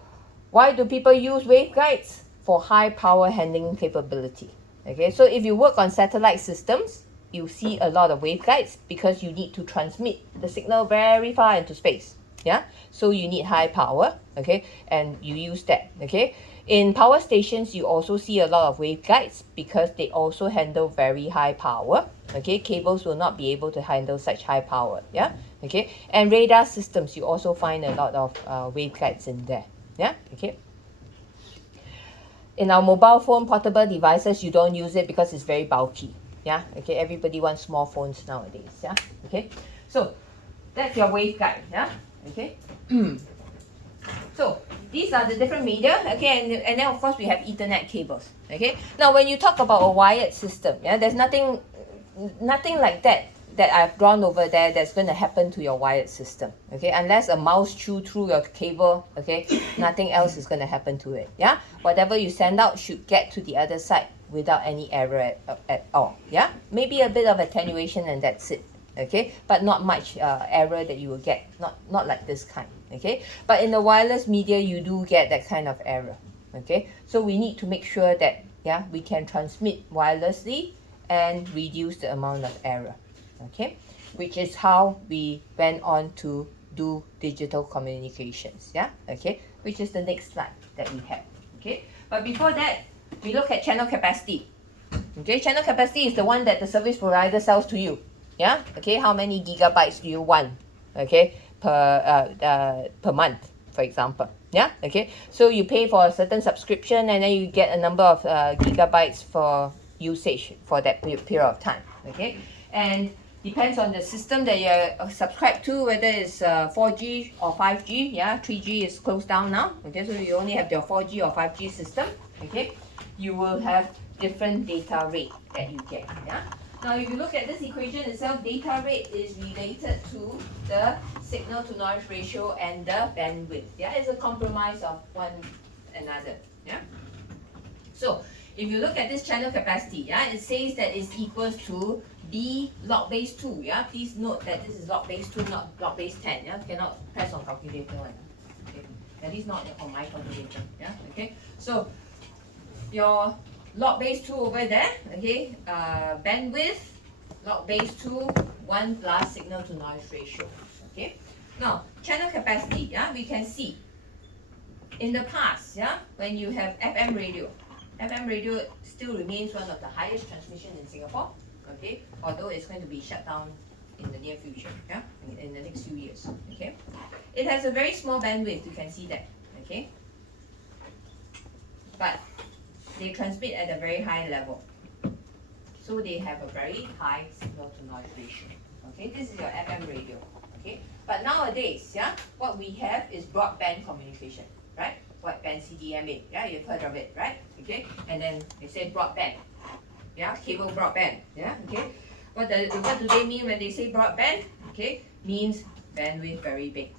why do people use waveguides? For high power handling capability. Okay, so if you work on satellite systems, you see a lot of waveguides because you need to transmit the signal very far into space. Yeah, so you need high power. Okay, and you use that. Okay, in power stations, you also see a lot of waveguides because they also handle very high power. Okay, cables will not be able to handle such high power. Yeah, okay, and radar systems, you also find a lot of waveguides in there. Yeah, okay. In our mobile phone portable devices, you don't use it because it's very bulky. Yeah, okay, everybody wants small phones nowadays. Yeah, okay, so that's your waveguide. Yeah, okay. So these are the different media. Okay, and then of course we have Ethernet cables. Okay, now when you talk about a wired system, yeah, there's nothing like that that I've drawn over there that's going to happen to your wired system. Okay, unless a mouse chew through your cable, okay, nothing else is going to happen to it. Yeah, whatever you send out should get to the other side without any error at all. Yeah, maybe a bit of attenuation and that's it. Okay, but not much error that you will get, not like this kind. Okay, but in the wireless media you do get that kind of error. Okay, so we need to make sure that we can transmit wirelessly and reduce the amount of error. Okay, which is how we went on to do digital communications. Okay, which is the next slide that we have. Okay, but before that we look at channel capacity. Okay, channel capacity is the one that the service provider sells to you. Okay, how many gigabytes do you want, okay, per month, for example. Okay, so you pay for a certain subscription and then you get a number of gigabytes for usage for that period of time. Okay, and depends on the system that you're subscribed to, whether it's 4G or 5G. 3G is closed down now. Okay, so you only have your 4G or 5G system. Okay, you will have different data rate that you get. Now, if you look at this equation itself, data rate is related to the signal to noise ratio and the bandwidth. It's a compromise of one another. So, if you look at this channel capacity, it says that it's equals to B log base 2. Please note that this is log base 2, not log base 10. Cannot press on calculator one. Okay, at least not on my calculator. Okay, so your log base 2 over there, okay, bandwidth, log base 2, 1 plus signal to noise ratio. Okay, now channel capacity, we can see in the past, when you have FM radio still remains one of the highest transmission in Singapore, okay, although it's going to be shut down in the near future, in the next few years. Okay, it has a very small bandwidth, you can see that. Okay, but they transmit at a very high level, so they have a very high signal to noise ratio. Okay, this is your FM radio. Okay, but nowadays, what we have is broadband communication, right? Wideband CDMA, you've heard of it, right? Okay, and then they say broadband, cable broadband, okay. What do they mean when they say broadband? Okay, means bandwidth very big,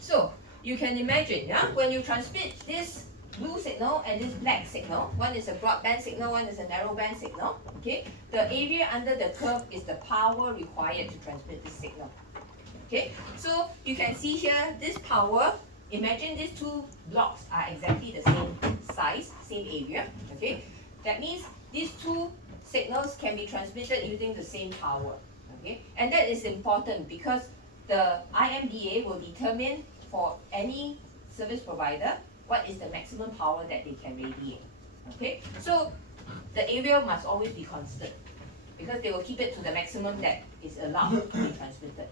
So you can imagine, when you transmit this blue signal and this black signal, one is a broadband signal, one is a narrowband signal. Okay, the area under the curve is the power required to transmit this signal. Okay, so you can see here this power. Imagine these two blocks are exactly the same size, same area. Okay, that means these two signals can be transmitted using the same power. Okay, and that is important because the IMDA will determine for any service provider what is the maximum power that they can radiate. Okay, so the area must always be constant because they will keep it to the maximum that is allowed to be transmitted.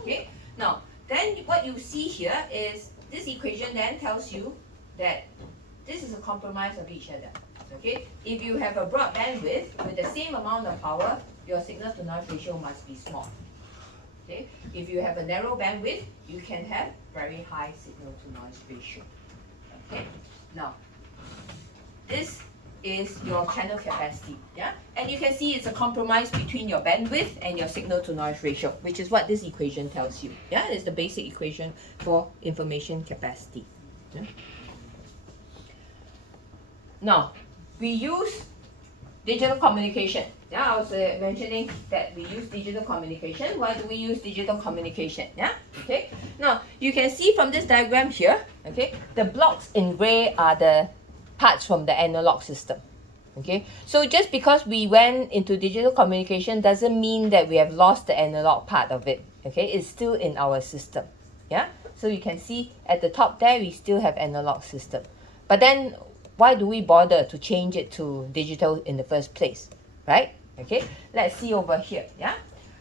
Okay, now then what you see here is this equation then tells you that this is a compromise of each other. Okay, if you have a broad bandwidth with the same amount of power, your signal to noise ratio must be small. Okay, if you have a narrow bandwidth, you can have very high signal to noise ratio. Okay, now this is your channel capacity, and you can see it's a compromise between your bandwidth and your signal to noise ratio, which is what this equation tells you. It's the basic equation for information capacity. Now we use digital communication. I was mentioning that we use digital communication. Why do we use digital communication? Okay. Now you can see from this diagram here. Okay, the blocks in gray are the parts from the analog system. Okay, so just because we went into digital communication doesn't mean that we have lost the analog part of it. Okay, it's still in our system. So you can see at the top there we still have analog system, but then why do we bother to change it to digital in the first place, right? Okay, let's see over here.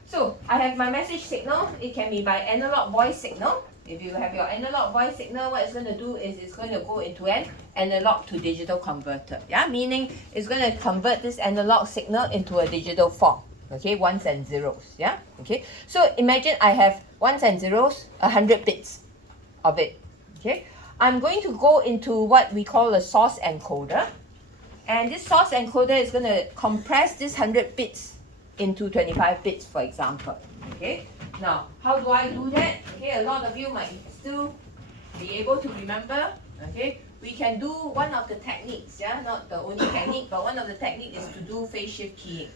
So I have my message signal. It can be by analog voice signal. If you have your analog voice signal, what it's going to do is it's going to go into an analog to digital converter. Meaning it's going to convert this analog signal into a digital form. Okay, ones and zeros. Okay, so imagine I have ones and zeros, 100 bits of it. Okay, I'm going to go into what we call a source encoder. And this source encoder is going to compress this 100 bits into 25 bits, for example. Okay. Now, how do I do that? Okay, a lot of you might still be able to remember. Okay, we can do one of the techniques. Yeah, not the only technique, but one of the techniques is to do phase shift keying.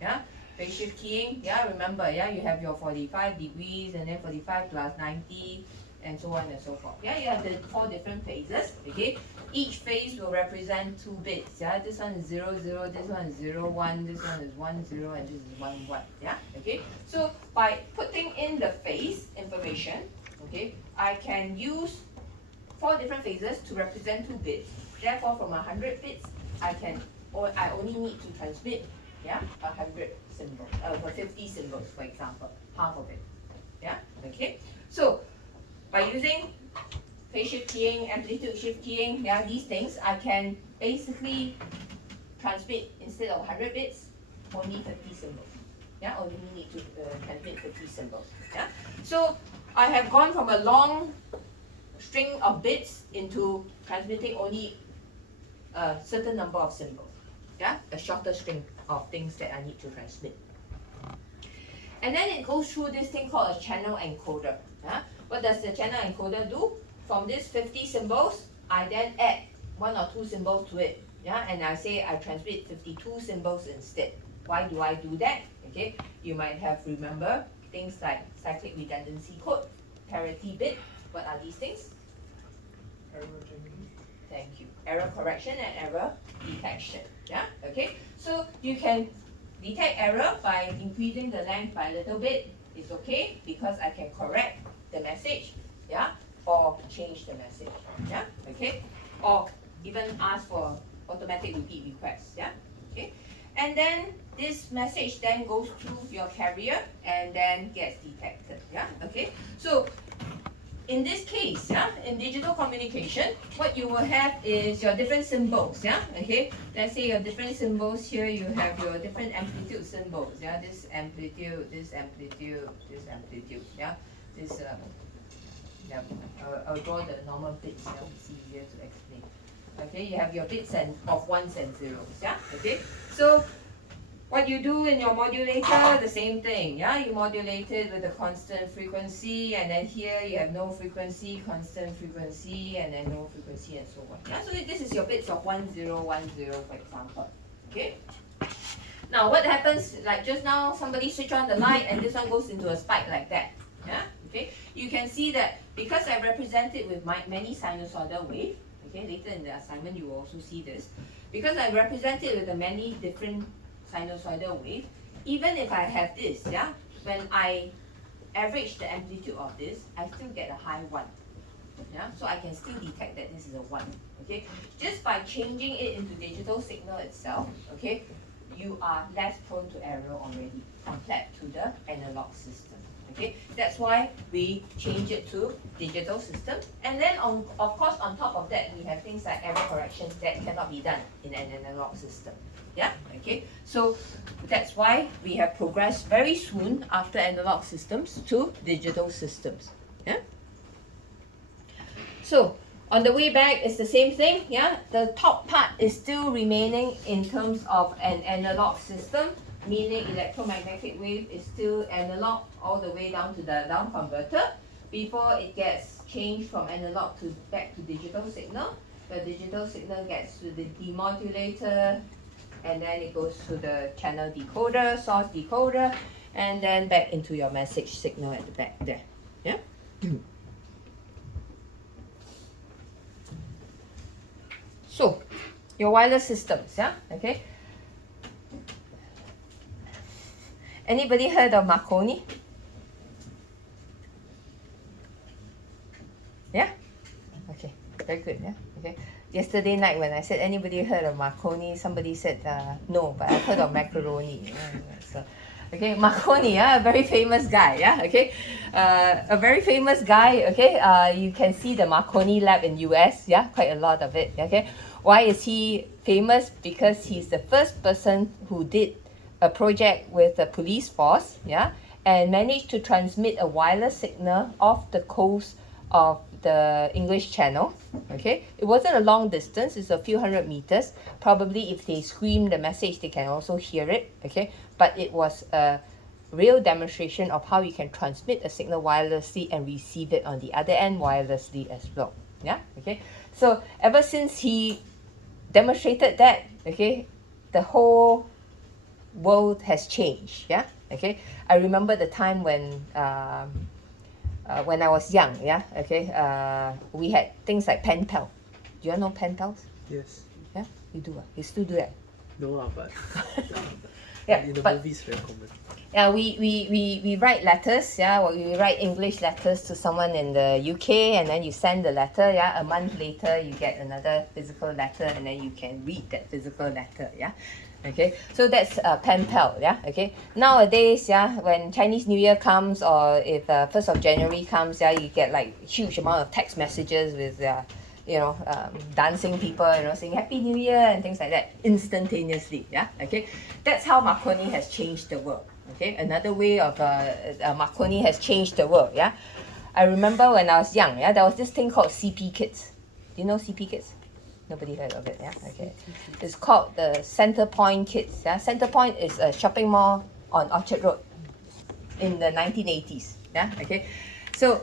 Yeah, phase shift keying. Yeah, remember. Yeah, you have your 45 degrees and then 45 plus 90. And so on and so forth. Yeah, you have the 4 different phases. Okay, each phase will represent 2 bits. Yeah, this one is 0, 0, this one is 0, 1, this one is 1, 0, and this is 1, 1. Yeah, okay. So by putting in the phase information, okay, I can use 4 different phases to represent 2 bits. Therefore, from 100 bits, I only need to transmit 100 symbols, for 50 symbols, for example, half of it. Yeah, okay. So by using phase shift keying, amplitude shift keying, these things, I can basically transmit, instead of 100 bits, only 50 symbols. Yeah, only need to transmit 50 symbols. Yeah, so I have gone from a long string of bits into transmitting only a certain number of symbols. Yeah, a shorter string of things that I need to transmit. And then it goes through this thing called a channel encoder. Yeah? What does the channel encoder do? From these 50 symbols, I then add 1 or 2 symbols to it. Yeah? And I say I transmit 52 symbols instead. Why do I do that? Okay, you might have remember things like cyclic redundancy code, parity bit. What are these things? Thank you. Error correction and error detection. Yeah. Okay. So you can detect error by increasing the length by a little bit. It's okay because I can correct the message. Yeah. Or change the message. Yeah. Okay. Or even ask for automatic repeat requests. Yeah. Okay. And then this message then goes through your carrier and then gets detected. Yeah. Okay. So in this case, in digital communication, what you will have is your different symbols. Yeah. Okay. Let's say your different symbols here. You have your different amplitude symbols. Yeah. This amplitude, this amplitude, this amplitude. Yeah. This. Yeah. I'll draw the normal bits. Yeah. It's easier to explain. Okay. You have your bits of ones and zeros. Yeah. Okay. So what you do in your modulator, the same thing. Yeah, you modulate it with a constant frequency, and then here you have no frequency, constant frequency, and then no frequency, and so on. Yeah, so this is your bits of 1010, for example. Okay. Now what happens? Like just now, somebody switch on the light, and this one goes into a spike like that. Yeah. Okay. You can see that because I represent it with many sinusoidal waves. Okay. Later in the assignment, you will also see this. Because I represent it with the many different sinusoidal wave, even if I have this, when I average the amplitude of this, I still get a high 1. Yeah, so I can still detect that this is a 1. Okay, just by changing it into digital signal itself, okay, you are less prone to error already compared to the analog system. Okay, that's why we change it to digital system. And then of course on top of that, we have things like error correction that cannot be done in an analog system. Yeah, okay, so that's why we have progressed very soon after analog systems to digital systems. Yeah. So on the way back, it's the same thing. Yeah, the top part is still remaining in terms of an analog system, meaning electromagnetic wave is still analog all the way down to the down converter before it gets changed from analog to back to digital signal. The digital signal gets to the demodulator, and then it goes to the channel decoder, source decoder, and then back into your message signal at the back there. Yeah. So, your wireless systems. Yeah. Okay. Anybody heard of Marconi? Yeah. Okay. Very good. Yeah. Okay. Yesterday night when I said anybody heard of Marconi, somebody said no, but I've heard of macaroni. So, okay, Marconi, a very famous guy. Yeah, okay, a very famous guy. Okay, you can see the Marconi lab in US. Yeah, quite a lot of it. Okay, why is he famous? Because he's the first person who did a project with the police force. Yeah, and managed to transmit a wireless signal off the coast of the English Channel. Okay, it wasn't a long distance, it's a few hundred meters. Probably if they scream the message, they can also hear it. Okay, but it was a real demonstration of how you can transmit a signal wirelessly and receive it on the other end wirelessly as well. Yeah, okay. So ever since he demonstrated that, okay, the whole world has changed. Yeah, okay. I remember the time when I was young. Yeah, okay. We had things like pen pal. Do you know pen pals? Yes. Yeah, you do. You still do that. No, but Yeah, in the but movies very common. yeah, we write letters. Yeah, we write English letters to someone in the UK, and then you send the letter. Yeah, a month later you get another physical letter, and then you can read that physical letter. Yeah, okay. So that's pen pal. Yeah, okay. Nowadays, yeah, when Chinese New Year comes or if 1st of January comes, yeah, you get like huge amount of text messages with dancing people, saying Happy New Year and things like that instantaneously. Yeah, okay. That's how Marconi has changed the world. Okay, another way of Marconi has changed the world. Yeah, I remember when I was young. Yeah, there was this thing called CP Kids. Do you know CP Kids? Nobody heard of it. Yeah, okay. It's called the Centrepoint Kids. Yeah, Centrepoint is a shopping mall on Orchard Road in the 1980s. Yeah, okay. So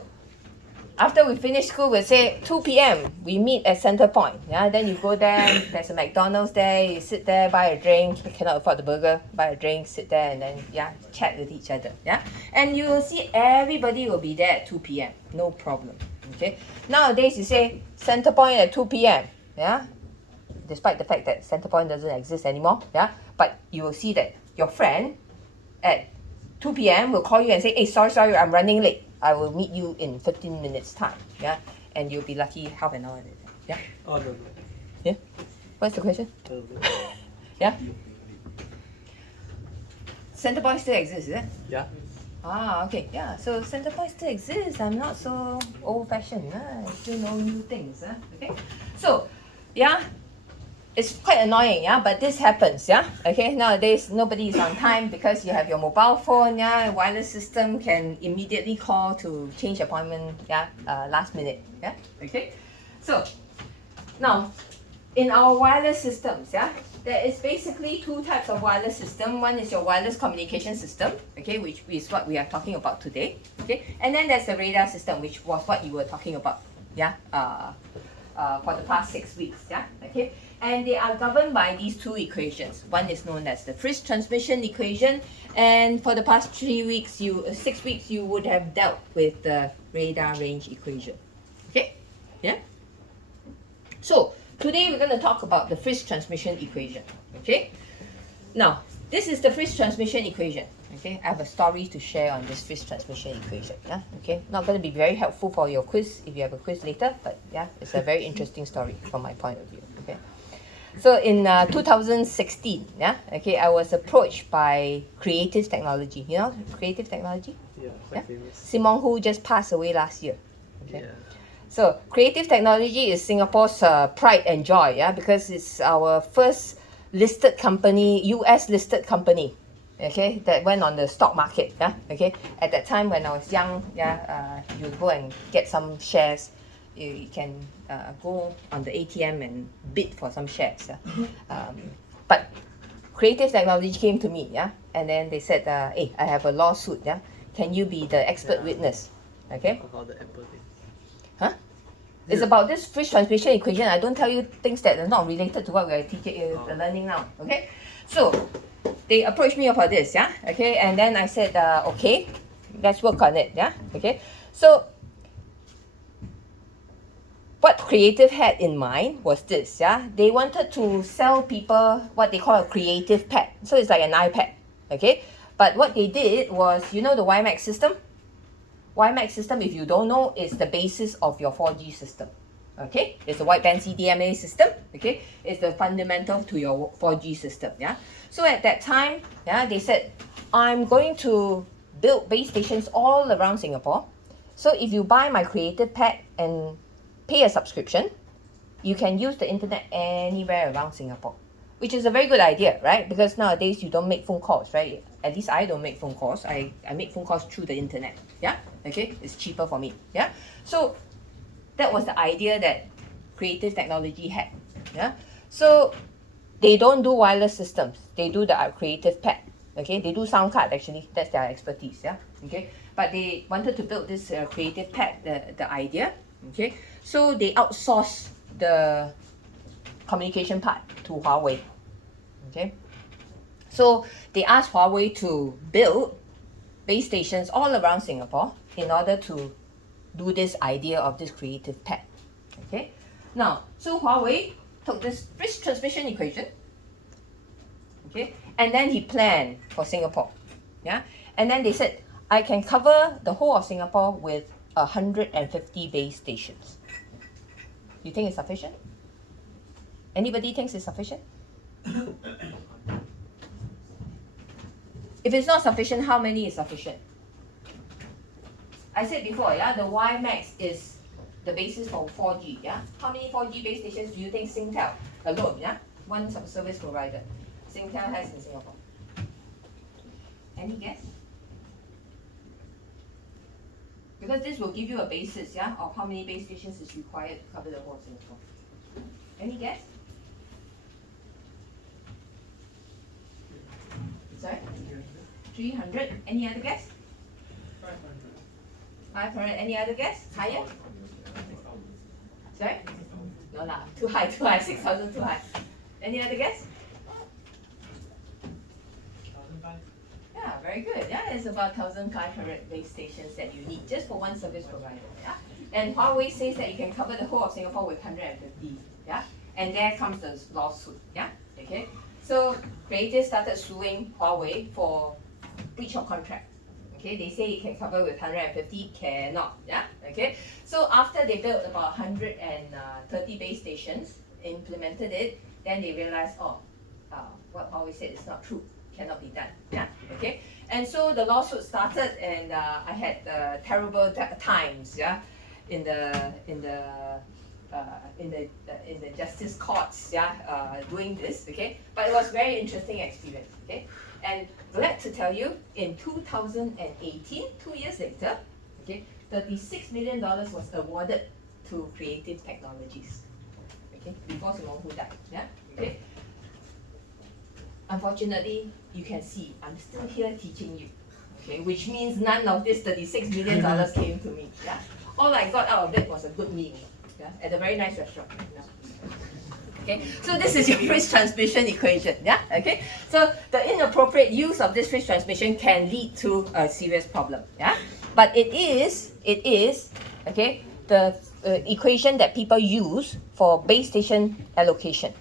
after we finish school, we'll say 2 p.m. we meet at Centrepoint. Yeah, then you go there, there's a McDonald's there, you sit there, buy a drink, you cannot afford the burger, buy a drink, sit there and then chat with each other. Yeah. And you will see everybody will be there at 2 p.m. No problem. Okay. Nowadays you say Centrepoint at 2 p.m. Yeah. Despite the fact that Centrepoint doesn't exist anymore. Yeah. But you will see that your friend at 2 p.m. will call you and say, hey, sorry, I'm running late. I will meet you in 15 minutes time. Yeah, and you'll be lucky half an hour later. Yeah. Oh no. Yeah. What's the question? No. Yeah. Centrepoint still exists, is it? Yeah. Ah, okay. Yeah. So Centrepoint still exists. I'm not so old-fashioned. I still know new things. Okay. So, yeah. It's quite annoying, yeah, but this happens, yeah. Okay, nowadays nobody is on time because you have your mobile phone, yeah. Wireless system can immediately call to change appointment, yeah, last minute, yeah. Okay, so now in our wireless systems, yeah, there is basically two types of wireless system. One is your wireless communication system, okay, which is what we are talking about today, okay, and then there's the radar system, which was what you were talking about, yeah, for the past 6 weeks, yeah, okay. And they are governed by these two equations. One is known as the Friis transmission equation, and for the past 6 weeks, you would have dealt with the radar range equation. Okay, yeah. So today we're going to talk about the Friis transmission equation. Okay. Now this is the Friis transmission equation. Okay, I have a story to share on this Friis transmission equation. Yeah. Okay, not going to be very helpful for your quiz if you have a quiz later, but yeah, it's a very interesting story from my point of view. Okay. So in 2016, yeah, okay, I was approached by Creative Technology. You know Creative Technology? Yeah, quite famous. Simon Hu just passed away last year. Okay. Yeah. So Creative Technology is Singapore's pride and joy, yeah, because it's our first listed company, US listed company, okay, that went on the stock market, yeah, okay. At that time when I was young, yeah, you go and get some shares. You can go on the ATM and bid for some shares. But Creative Technology came to me, yeah, and then they said, hey, I have a lawsuit, yeah. Can you be the expert witness? Okay. About the Apple thing. Huh? It's about this Friis transmission equation. I don't tell you things that are not related to what we are teaching, learning now. Okay. So they approached me about this, yeah. Okay, and then I said, okay, let's work on it, yeah. Okay. So what Creative had in mind was this, yeah. They wanted to sell people what they call a creative pad. So it's like an iPad, okay. But what they did was, the WiMAX system? WiMAX system, if you don't know, is the basis of your 4G system, okay. It's a wideband CDMA system, okay. It's the fundamental to your 4G system, yeah. So at that time, yeah, they said, I'm going to build base stations all around Singapore. So if you buy my Creative Pad and pay a subscription, you can use the internet anywhere around Singapore, which is a very good idea, right? Because nowadays you don't make phone calls, right? At least I don't make phone calls. I make phone calls through the internet, yeah? Okay, it's cheaper for me, yeah? So That was the idea that Creative Technology had. Yeah. So they don't do wireless systems. They do the Creative Pad. Okay. They do sound card actually. That's their expertise. Yeah. Okay. But they wanted to build this Creative Pad, the idea. Okay. So they outsourced the communication part to Huawei. Okay. So they asked Huawei to build base stations all around Singapore in order to do this idea of this Creative Pad. Okay. Now, so Huawei took this risk transmission equation, okay, and then he planned for Singapore. Yeah. And then they said, I can cover the whole of Singapore with 150 base stations. You think it's sufficient? Anybody thinks it's sufficient? If it's not sufficient, how many is sufficient? I said before, yeah, the WiMAX is the basis for 4G, yeah? How many 4G base stations do you think Singtel alone, yeah? One service provider, Singtel has in Singapore? Any guess? Because this will give you a basis, yeah, of how many base stations is required to cover the whole of Singapore. Any guess? Sorry? 300. Any other guess? 500. Any other guess? Higher? Sorry? No lah. Too high. 6,000 too high. Any other guess? 1,500. Yeah, very good. Yeah, it's about 1,500 base stations that you need just for one service provider. Yeah, and Huawei says that you can cover the whole of Singapore with 150. Yeah, and there comes the lawsuit. Yeah, okay. So Creative started suing Huawei for breach of contract. Okay, they say you can cover with 150, cannot. Yeah, okay. So after they built about 130 base stations, implemented it, then they realized, what Huawei said is not true, cannot be done. Yeah, okay. And so the lawsuit started, and I had terrible times. Yeah, in the justice courts. Yeah, doing this. Okay, but it was very interesting experience. Okay. And glad to tell you, in 2018, 2 years later, okay, $36 million was awarded to Creative Technologies. Okay, before Sing Wong Hu died. Yeah, okay. Unfortunately, you can see I'm still here teaching you. Okay, which means none of this $36 million came to me. Yeah, all I got out of it was a good meal. Yeah, at a very nice restaurant. Yeah. Okay, so this is your risk transmission equation. Yeah, okay. So the inappropriate use of this risk transmission can lead to a serious problem. Yeah, but it is okay the equation that people use for base station allocation.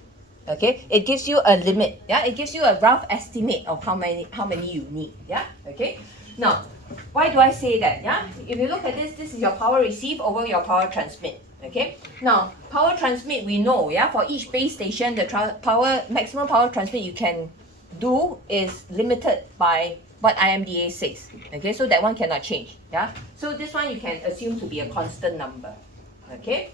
Okay, it gives you a limit. Yeah, it gives you a rough estimate of how many you need. Yeah, okay. Now, why do I say that? Yeah, if you look at this, this is your power receive over your power transmit. Okay. Now, power transmit, we know, yeah, for each base station, the maximum power transmit you can do is limited by what IMDA says. Okay, so that one cannot change. Yeah. So this one you can assume to be a constant number. Okay.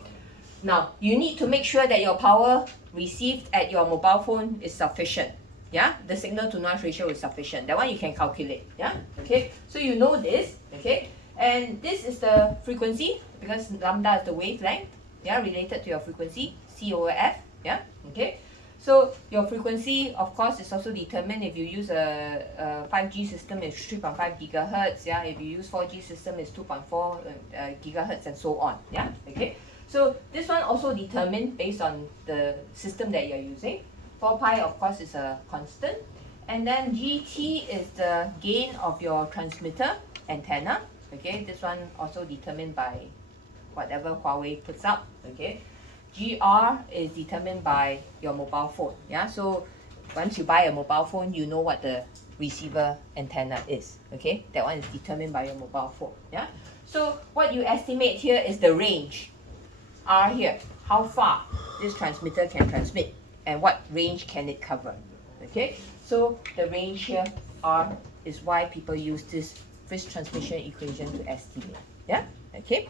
Now, you need to make sure that your power received at your mobile phone is sufficient. Yeah, the signal to noise ratio is sufficient. That one you can calculate. Yeah. Okay. So you know this. Okay. And this is the frequency, because lambda is the wavelength, yeah, related to your frequency, C over F, yeah, okay. So your frequency, of course, is also determined. If you use a 5G system, it's 3.5 gigahertz, yeah. If you use 4G system, it's 2.4 gigahertz, and so on, yeah, okay. So this one also determined based on the system that you're using. 4 pi, of course, is a constant. And then GT is the gain of your transmitter antenna. Okay, this one also determined by whatever Huawei puts up. Okay, GR is determined by your mobile phone. Yeah, so once you buy a mobile phone, you know what the receiver antenna is. Okay, that one is determined by your mobile phone. Yeah, so what you estimate here is the range. R here, how far this transmitter can transmit and what range can it cover. Okay, so the range here, R, is why people use this risk transmission equation to estimate. Yeah, okay.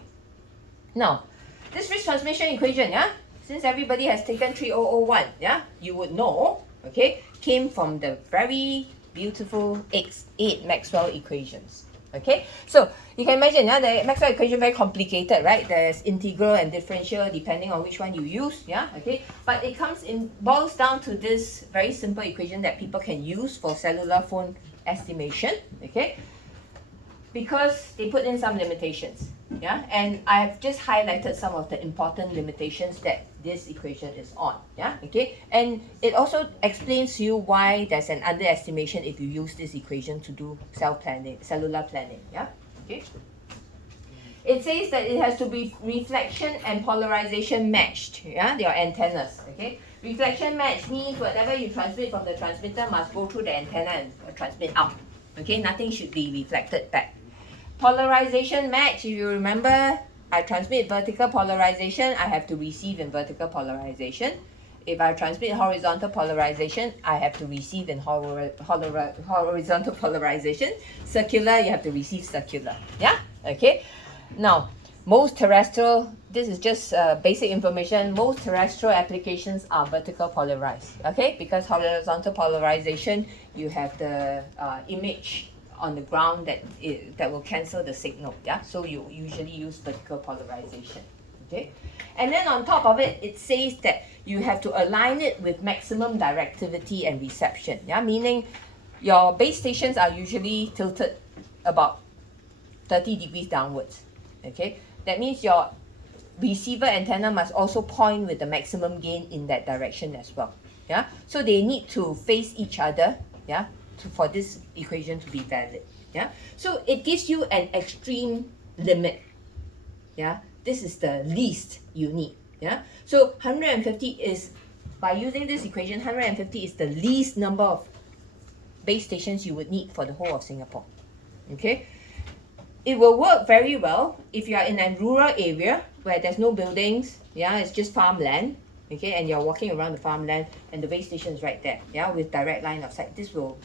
Now, this risk transmission equation, yeah, since everybody has taken 3001, yeah, you would know, okay, came from the very beautiful 8 Maxwell equations. Okay, so you can imagine, yeah, the Maxwell equation very complicated, right? There's integral and differential depending on which one you use, yeah, okay. But it boils down to this very simple equation that people can use for cellular phone estimation, okay, because they put in some limitations, yeah, and I've just highlighted some of the important limitations that this equation is on, yeah, okay, and it also explains to you why there's an underestimation if you use this equation to do cellular planning, yeah, okay. It says that it has to be reflection and polarization matched, yeah, your antennas, okay. Reflection match means whatever you transmit from the transmitter must go through the antenna and transmit out, okay, nothing should be reflected back. Polarization match, if you remember, I transmit vertical polarization, I have to receive in vertical polarization. If I transmit horizontal polarization, I have to receive in horizontal polarization. Circular, you have to receive circular. Yeah? Okay? Now, most terrestrial, this is just basic information, most terrestrial applications are vertical polarized. Okay? Because horizontal polarization, you have the image on the ground that will cancel the signal, yeah? So you usually use vertical polarization, okay? And then on top of it, it says that you have to align it with maximum directivity and reception, yeah? Meaning your base stations are usually tilted about 30 degrees downwards, okay? That means your receiver antenna must also point with the maximum gain in that direction as well, yeah? So they need to face each other, yeah? For this equation to be valid, yeah. So it gives you an extreme limit, yeah. This is the least you need, yeah. So 150 is, by using this equation, 150 is the least number of base stations you would need for the whole of Singapore, okay. It will work very well if you are in a rural area where there's no buildings, yeah, it's just farmland, okay, and you're walking around the farmland and the base station is right there, yeah, with direct line of sight. This will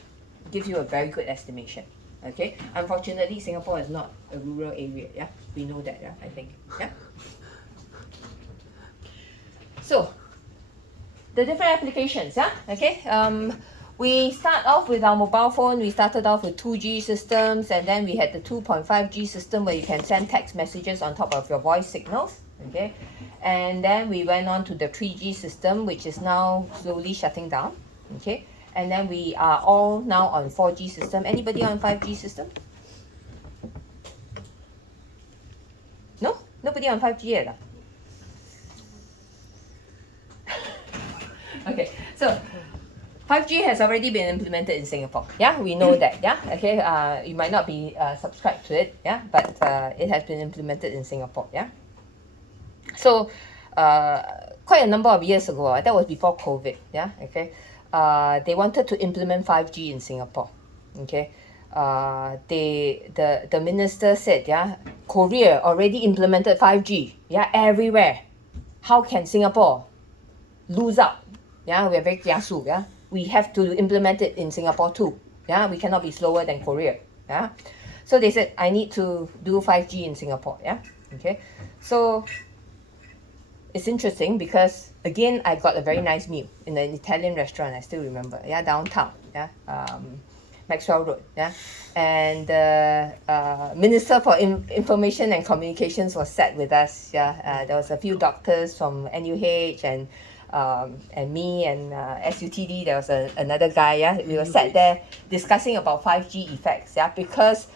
give you a very good estimation, okay. Unfortunately, Singapore is not a rural area, yeah, we know that, yeah, I think, yeah. So the different applications, yeah, okay. We start off with our mobile phone. We started off with 2G systems, and then we had the 2.5G system where you can send text messages on top of your voice signals, okay. And then we went on to the 3G system, which is now slowly shutting down, okay. And then we are all now on 4G system. Anybody on 5G system? No? Nobody on 5G yet? Okay, so 5G has already been implemented in Singapore. Yeah, we know that. Yeah, okay. You might not be subscribed to it. Yeah, but it has been implemented in Singapore. Yeah. So, quite a number of years ago, that was before COVID. Yeah. Okay. They wanted to implement 5G in Singapore. Okay. The minister said, yeah, Korea already implemented 5G. Yeah, everywhere. How can Singapore lose out? Yeah, we are very kiasu. Yeah, we have to implement it in Singapore too. Yeah, we cannot be slower than Korea. Yeah, so they said I need to do 5G in Singapore. Yeah, okay. So it's interesting because again I got a very nice meal in an Italian restaurant. I still remember. Yeah, downtown. Yeah, Maxwell Road. Yeah, and the Minister for Information and Communications was sat with us. Yeah, there was a few doctors from NUH and me and SUTD. There was another guy. Yeah, we were sat there discussing about 5G effects. Yeah, because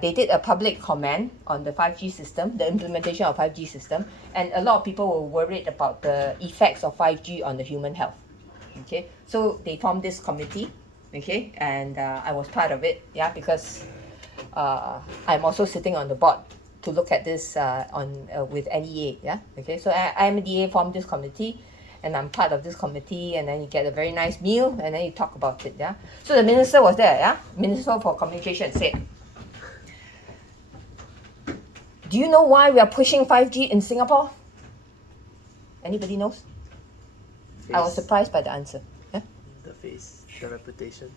they did a public comment on the 5G system, the implementation of 5G system, and a lot of people were worried about the effects of 5G on the human health. Okay, so they formed this committee. Okay, and I was part of it. Yeah, because I'm also sitting on the board to look at this with NEA. Yeah, okay, so IMDA formed this committee. And I'm part of this committee, and then you get a very nice meal, and then you talk about it, yeah. So the minister was there, yeah. Minister for Communication said, "Do you know why we are pushing 5G in Singapore? Anybody knows?" I was surprised by the answer. Yeah. The face, the reputation.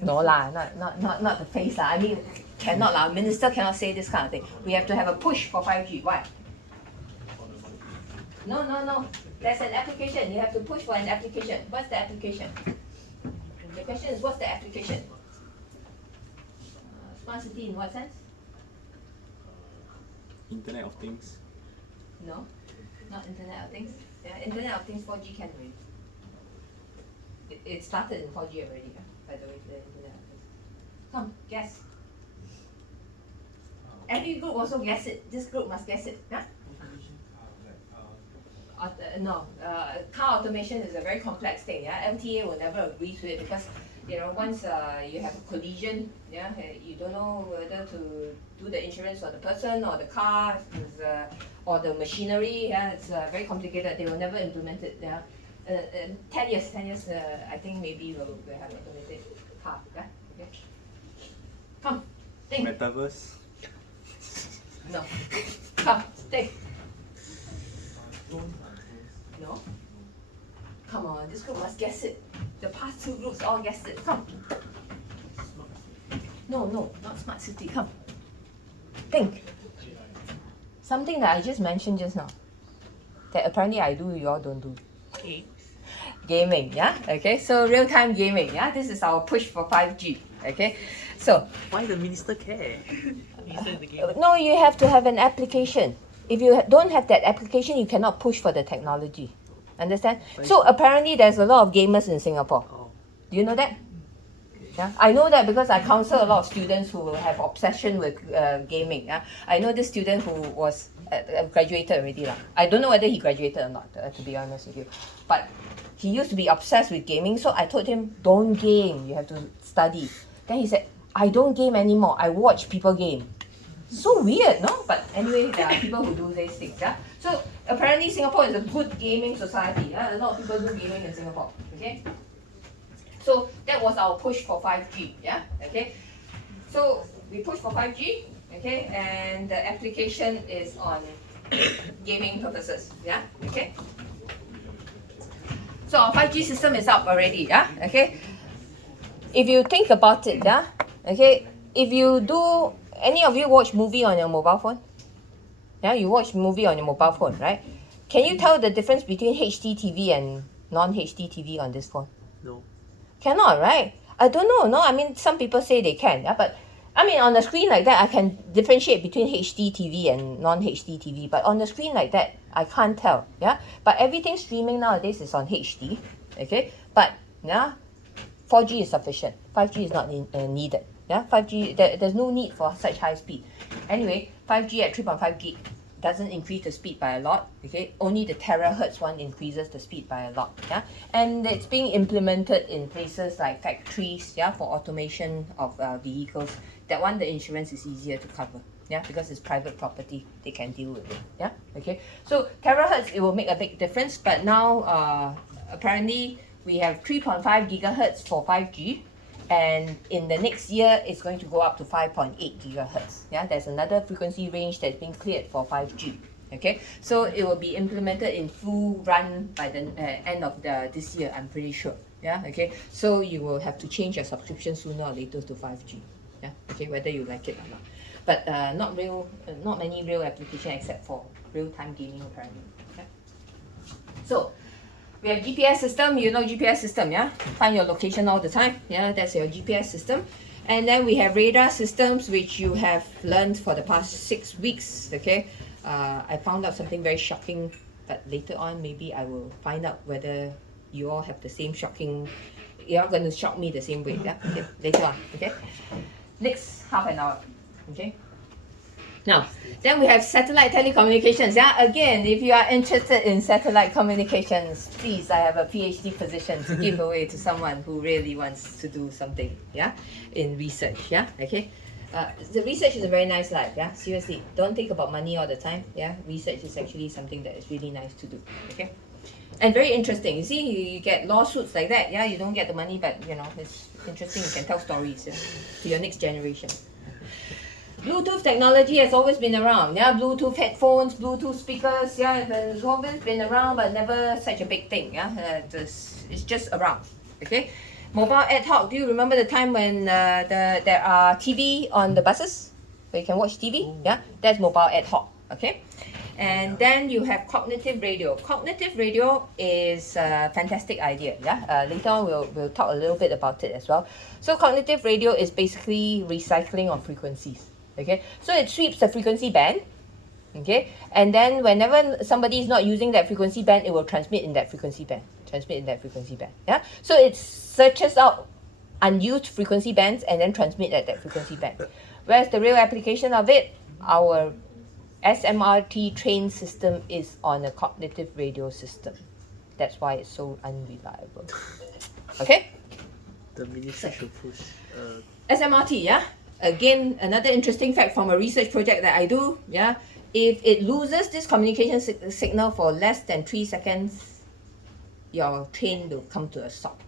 No lah, not the face lah. I mean, cannot lah. Minister cannot say this kind of thing. We have to have a push for 5G. Why? No. There's an application. You have to push for an application. What's the application? The question is, what's the application? Smart city in what sense? Internet of Things. No, not Internet of Things. Yeah, Internet of Things 4G can already. It started in 4G already, yeah, by the way, the Internet of Things. Come, guess. Every group also guess it. This group must guess it. Yeah? No, car automation is a very complex thing. Yeah, MTA will never agree to it because once you have a collision, yeah, you don't know whether to do the insurance for the person or the car or the machinery. Yeah, it's very complicated. They will never implement it. Yeah, 10 years, I think maybe we'll have automated car. Yeah, okay. Come, think. Metaverse. No, come, think. No? Come on, this group must guess it. The past two groups all guessed it. Come. No, not smart city. Come. Think. Something that I just mentioned just now. That apparently I do, you all don't do. Gaming, yeah? Okay, so real-time gaming, yeah? This is our push for 5G, okay? So, Why the minister care? Minister in the game. no, you have to have an application. If you don't have that application, you cannot push for the technology. Understand? So apparently there's a lot of gamers in Singapore. Oh, Do you know that? Yeah, I know that because I counsel a lot of students who have obsession with gaming. Yeah? I know this student who was graduated already. I don't know whether he graduated or not, to be honest with you. But he used to be obsessed with gaming, so I told him, don't game, you have to study. Then he said, I don't game anymore, I watch people game. So weird, no? But anyway, there are people who do these things. Yeah? So apparently Singapore is a good gaming society. Yeah? A lot of people do gaming in Singapore. Okay? So that was our push for 5G. Yeah? Okay? So we push for 5G, okay, and the application is on gaming purposes. Yeah? Okay? So our 5G system is up already. Yeah? Okay? If you think about it, yeah? Okay, if you do, any of you watch movie on your mobile phone? Yeah, you watch movie on your mobile phone, right? Can you tell the difference between HD TV and non-HD TV on this phone? no. Cannot, right? I don't know, no? I mean, some people say they can, yeah? But I mean, on the screen like that, I can differentiate between HD TV and non-HD TV. But on the screen like that, I can't tell, yeah? But everything streaming nowadays is on HD, okay? But, yeah, 4G is sufficient. 5G is not needed. Yeah, 5G, there's no need for such high speed. Anyway, 5G at 3.5 gig doesn't increase the speed by a lot, okay? Only the terahertz one increases the speed by a lot, yeah? And it's being implemented in places like factories, yeah, for automation of vehicles. That one, the insurance is easier to cover, yeah, because it's private property, they can deal with it, yeah, okay? So terahertz, it will make a big difference, but now apparently we have 3.5 gigahertz for 5G, and in the next year it's going to go up to 5.8 gigahertz. Yeah, there's another frequency range that's been cleared for 5G. Okay, so it will be implemented in full run by the end of this year, I'm pretty sure. Yeah, okay, so you will have to change your subscription sooner or later to 5G. Yeah, okay, whether you like it or not. But not many real applications except for real-time gaming apparently. Okay, so we have GPS system, you know GPS system, yeah? Find your location all the time, yeah? That's your GPS system. And then we have radar systems, which you have learned for the past 6 weeks, okay? I found out something very shocking, but later on, maybe I will find out whether you all have the same shocking, you're all going to shock me the same way, yeah? Okay, later on, okay? Next half an hour, okay? Now, then we have satellite telecommunications. Yeah, again, if you are interested in satellite communications, please, I have a PhD position to give away to someone who really wants to do something, yeah, in research, yeah, okay. The research is a very nice life, yeah, seriously. Don't think about money all the time, yeah. Research is actually something that is really nice to do, okay. And very interesting. You see, you get lawsuits like that, yeah, you don't get the money, but, you know, it's interesting. You can tell stories, yeah, to your next generation. Bluetooth technology has always been around, yeah. Bluetooth headphones, Bluetooth speakers, yeah. It's always been around, but never such a big thing, yeah. It's just around, okay. Mobile ad hoc. Do you remember the time when there are TV on the buses, where you can watch TV? Yeah, that's mobile ad hoc, okay. And then you have cognitive radio. Cognitive radio is a fantastic idea. Yeah. Later on, we'll talk a little bit about it as well. So cognitive radio is basically recycling of frequencies. Okay. So it sweeps the frequency band. Okay. And then whenever somebody is not using that frequency band, it will transmit in that frequency band. Transmit in that frequency band. Yeah. So it searches out unused frequency bands and then transmit at that frequency band. Whereas the real application of it, our SMRT train system is on a cognitive radio system. That's why it's so unreliable. Okay? The ministry should push. SMRT, yeah? Again, another interesting fact from a research project that I do, yeah? If it loses this communication signal for less than 3 seconds, your train will come to a stop.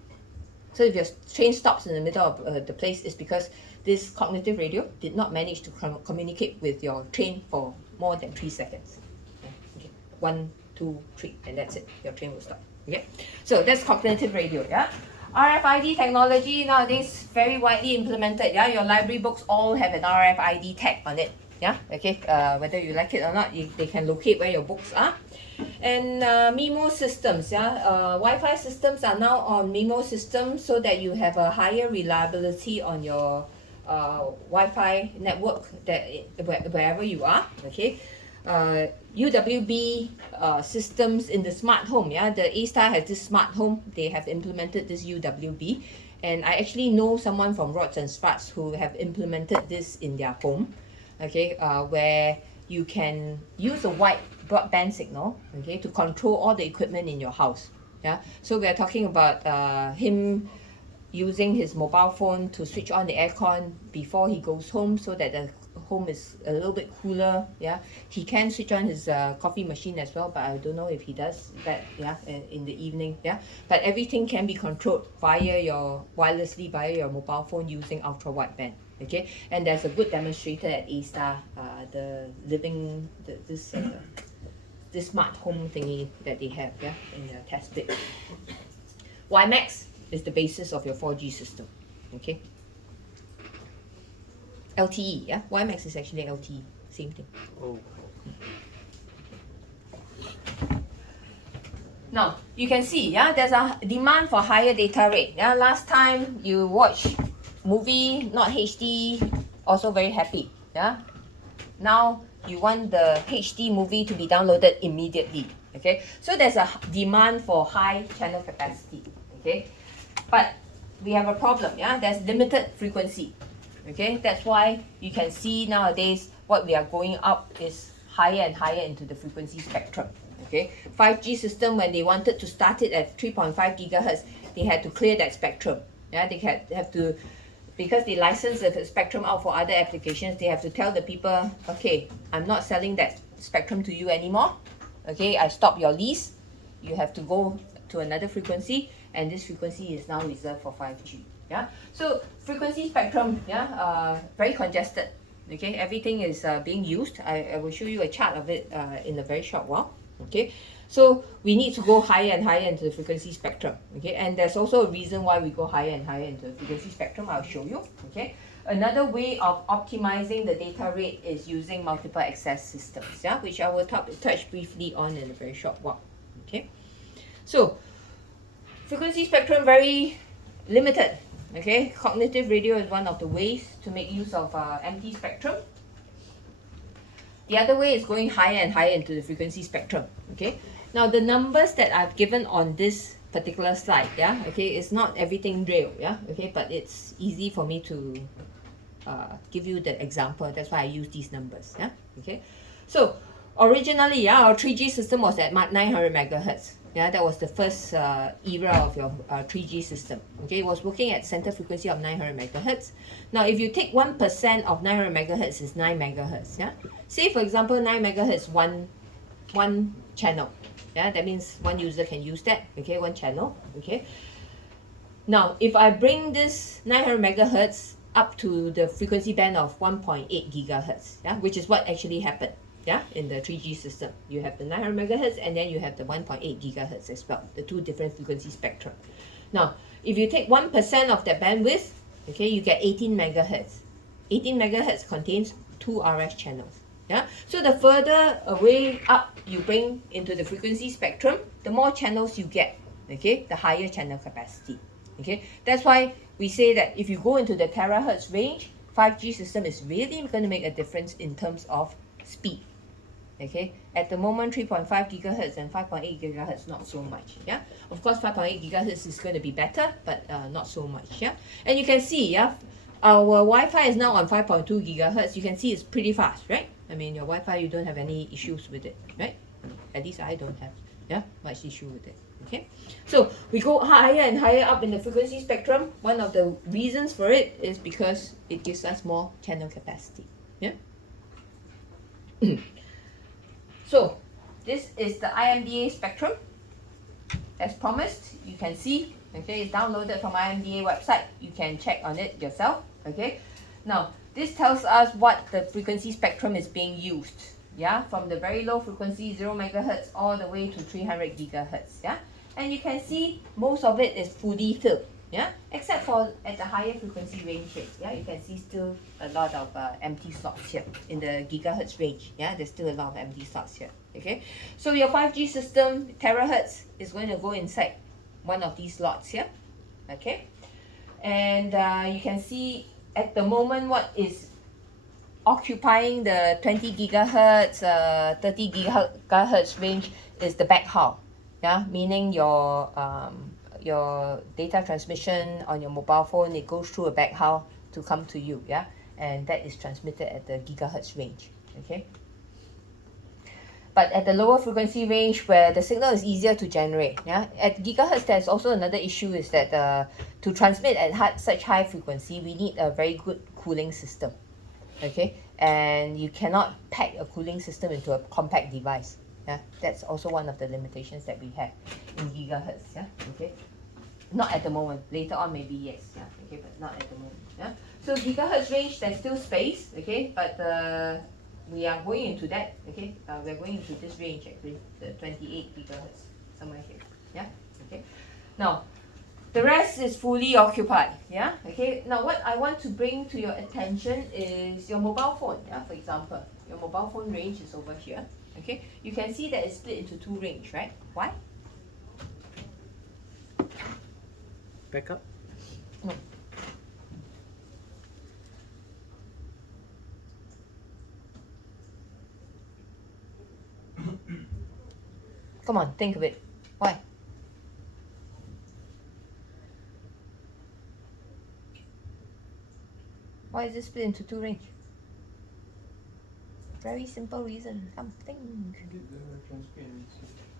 So if your train stops in the middle of the place, it's because this cognitive radio did not manage to communicate with your train for more than 3 seconds. Okay. 1, 2, 3, and that's it. Your train will stop. Okay. So that's cognitive radio. Yeah. RFID technology nowadays very widely implemented. Yeah. Your library books all have an RFID tag on it. Yeah. Okay. Whether you like it or not, they can locate where your books are. And MIMO systems, yeah, Wi-Fi systems are now on MIMO systems so that you have a higher reliability on your Wi-Fi network that wherever you are. Okay, UWB systems in the smart home. Yeah, the A-Star has this smart home. They have implemented this UWB, and I actually know someone from Rods and Struts who have implemented this in their home. Okay, where you can use a wide broadband signal, okay, to control all the equipment in your house. Yeah, so we are talking about him using his mobile phone to switch on the aircon before he goes home so that the home is a little bit cooler. Yeah, he can switch on his coffee machine as well, but I don't know if he does that. Yeah, in the evening. Yeah, but everything can be controlled wirelessly via your mobile phone using ultra wideband. Okay, and there's a good demonstrator at A-Star, this smart home thingy that they have, yeah, in their test bit. WiMAX is the basis of your 4G system. Okay. LTE, yeah, WiMAX is actually LTE, same thing. Oh. Now you can see, yeah, there's a demand for higher data rate. Yeah, last time you watch movie not HD, also very happy. Yeah, now you want the HD movie to be downloaded immediately. Okay, so there's a demand for high channel capacity. Okay, but we have a problem. Yeah, there's limited frequency. Okay, that's why you can see nowadays what we are going up is higher and higher into the frequency spectrum. Okay, 5G system, when they wanted to start it at 3.5 gigahertz, they had to clear that spectrum. Yeah, they have to, because they license the spectrum out for other applications, they have to tell the people, okay, I'm not selling that spectrum to you anymore. Okay, I stop your lease. You have to go to another frequency, and this frequency is now reserved for 5G. Yeah, so frequency spectrum, yeah, very congested. Okay, everything is being used. I will show you a chart of it in a very short while. Okay, so we need to go higher and higher into the frequency spectrum. Okay, and there's also a reason why we go higher and higher into the frequency spectrum. I'll show you. Okay, another way of optimizing the data rate is using multiple access systems. Yeah, which I will touch briefly on in a very short while. Okay, so frequency spectrum very limited. Okay, cognitive radio is one of the ways to make use of empty spectrum. The other way is going higher and higher into the frequency spectrum. Okay, now the numbers that I've given on this particular slide, yeah, okay, it's not everything real, yeah, okay, but it's easy for me to give you the example. That's why I use these numbers. Yeah, okay, so originally, yeah, our 3G system was at 900 megahertz. Yeah, that was the first era of your 3G system. Okay, it was working at center frequency of 900 megahertz. Now, if you take 1% of 900 megahertz, is 9 megahertz. Yeah, say for example, 9 megahertz one channel. Yeah, that means one user can use that. Okay, one channel. Okay. Now, if I bring this 900 megahertz up to the frequency band of 1.8 gigahertz, yeah, which is what actually happened. Yeah, in the 3G system, you have the 900 megahertz and then you have the 1.8 gigahertz as well, the two different frequency spectrum. Now, if you take 1% of that bandwidth, okay, you get 18 megahertz. 18 megahertz contains 2 RF channels. Yeah. So the further away up you bring into the frequency spectrum, the more channels you get. Okay, the higher channel capacity. Okay, that's why we say that if you go into the terahertz range, 5G system is really going to make a difference in terms of speed. Okay, at the moment 3.5 gigahertz and 5.8 gigahertz not so much. Yeah, of course 5.8 gigahertz is going to be better, but not so much. Yeah, and you can see, yeah, our Wi-Fi is now on 5.2 gigahertz. You can see it's pretty fast, right? I mean, your Wi-Fi, you don't have any issues with it, right? At least I don't have, yeah, much issue with it. Okay, so we go higher and higher up in the frequency spectrum. One of the reasons for it is because it gives us more channel capacity. Yeah. So this is the IMDA spectrum. As promised, you can see. Okay, it's downloaded from IMDA website. You can check on it yourself. Okay, now this tells us what the frequency spectrum is being used. Yeah, from the very low frequency 0 megahertz all the way to 300 gigahertz. Yeah, and you can see most of it is fully filled. Yeah, except for at the higher frequency range. Yeah, you can see still a lot of empty slots here in the gigahertz range. Yeah, there's still a lot of empty slots here. Okay, so your 5G system terahertz is going to go inside one of these slots here. Okay, and you can see at the moment what is occupying the 20 gigahertz, 30 gigahertz range is the backhaul. Yeah, meaning your data transmission on your mobile phone, it goes through a backhaul to come to you. Yeah, and that is transmitted at the gigahertz range. Okay. But at the lower frequency range where the signal is easier to generate, yeah, at gigahertz there's also another issue is that to transmit at such high frequency, we need a very good cooling system. Okay, and you cannot pack a cooling system into a compact device. Yeah, that's also one of the limitations that we have in gigahertz. Yeah, okay, not at the moment. Later on, maybe yes. Yeah, okay, but not at the moment. Yeah, so gigahertz range there's still space. Okay, but we are going into that. Okay, we're going into this range actually, the 28 gigahertz somewhere here. Yeah, okay. Now, the rest is fully occupied. Yeah, okay. Now, what I want to bring to your attention is your mobile phone. Yeah, for example, your mobile phone range is over here. Okay, you can see that it's split into two range, right? Why? Backup. No. Come on, think of it. Why? Why is it split into two range? Very simple reason. Come think.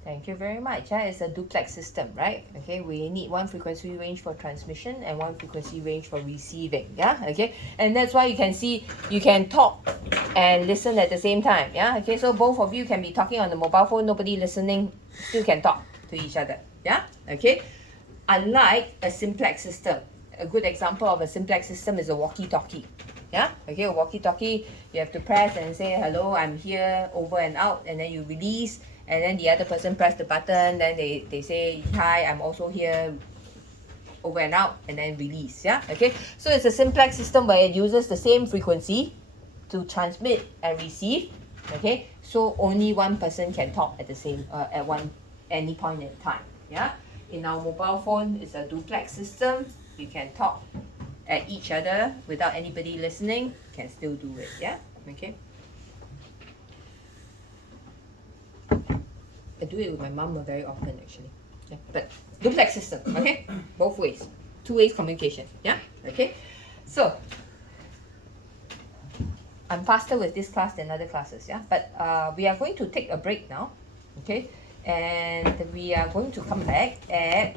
Thank you very much. It's a duplex system, right? Okay, we need one frequency range for transmission and one frequency range for receiving. Yeah, okay, and that's why you can see you can talk and listen at the same time. Yeah, okay, so both of you can be talking on the mobile phone, nobody listening, still can talk to each other. Yeah, okay. Unlike a simplex system, a good example of a simplex system is a walkie-talkie. Yeah, okay, a walkie-talkie, you have to press and say, hello, I'm here, over and out, and then you release, and then the other person press the button, then they say, hi, I'm also here, over and out, and then release. Yeah, okay, so it's a simplex system where it uses the same frequency to transmit and receive. Okay, so only one person can talk at the same any point in time. Yeah, in our mobile phone, it's a duplex system. You can talk at each other without anybody listening, can still do it. Yeah, okay. I do it with my mom very often actually. Yeah, but duplex system, okay? Both ways. Two ways communication. Yeah, okay. So I'm faster with this class than other classes, yeah. But we are going to take a break now, okay? And we are going to come back at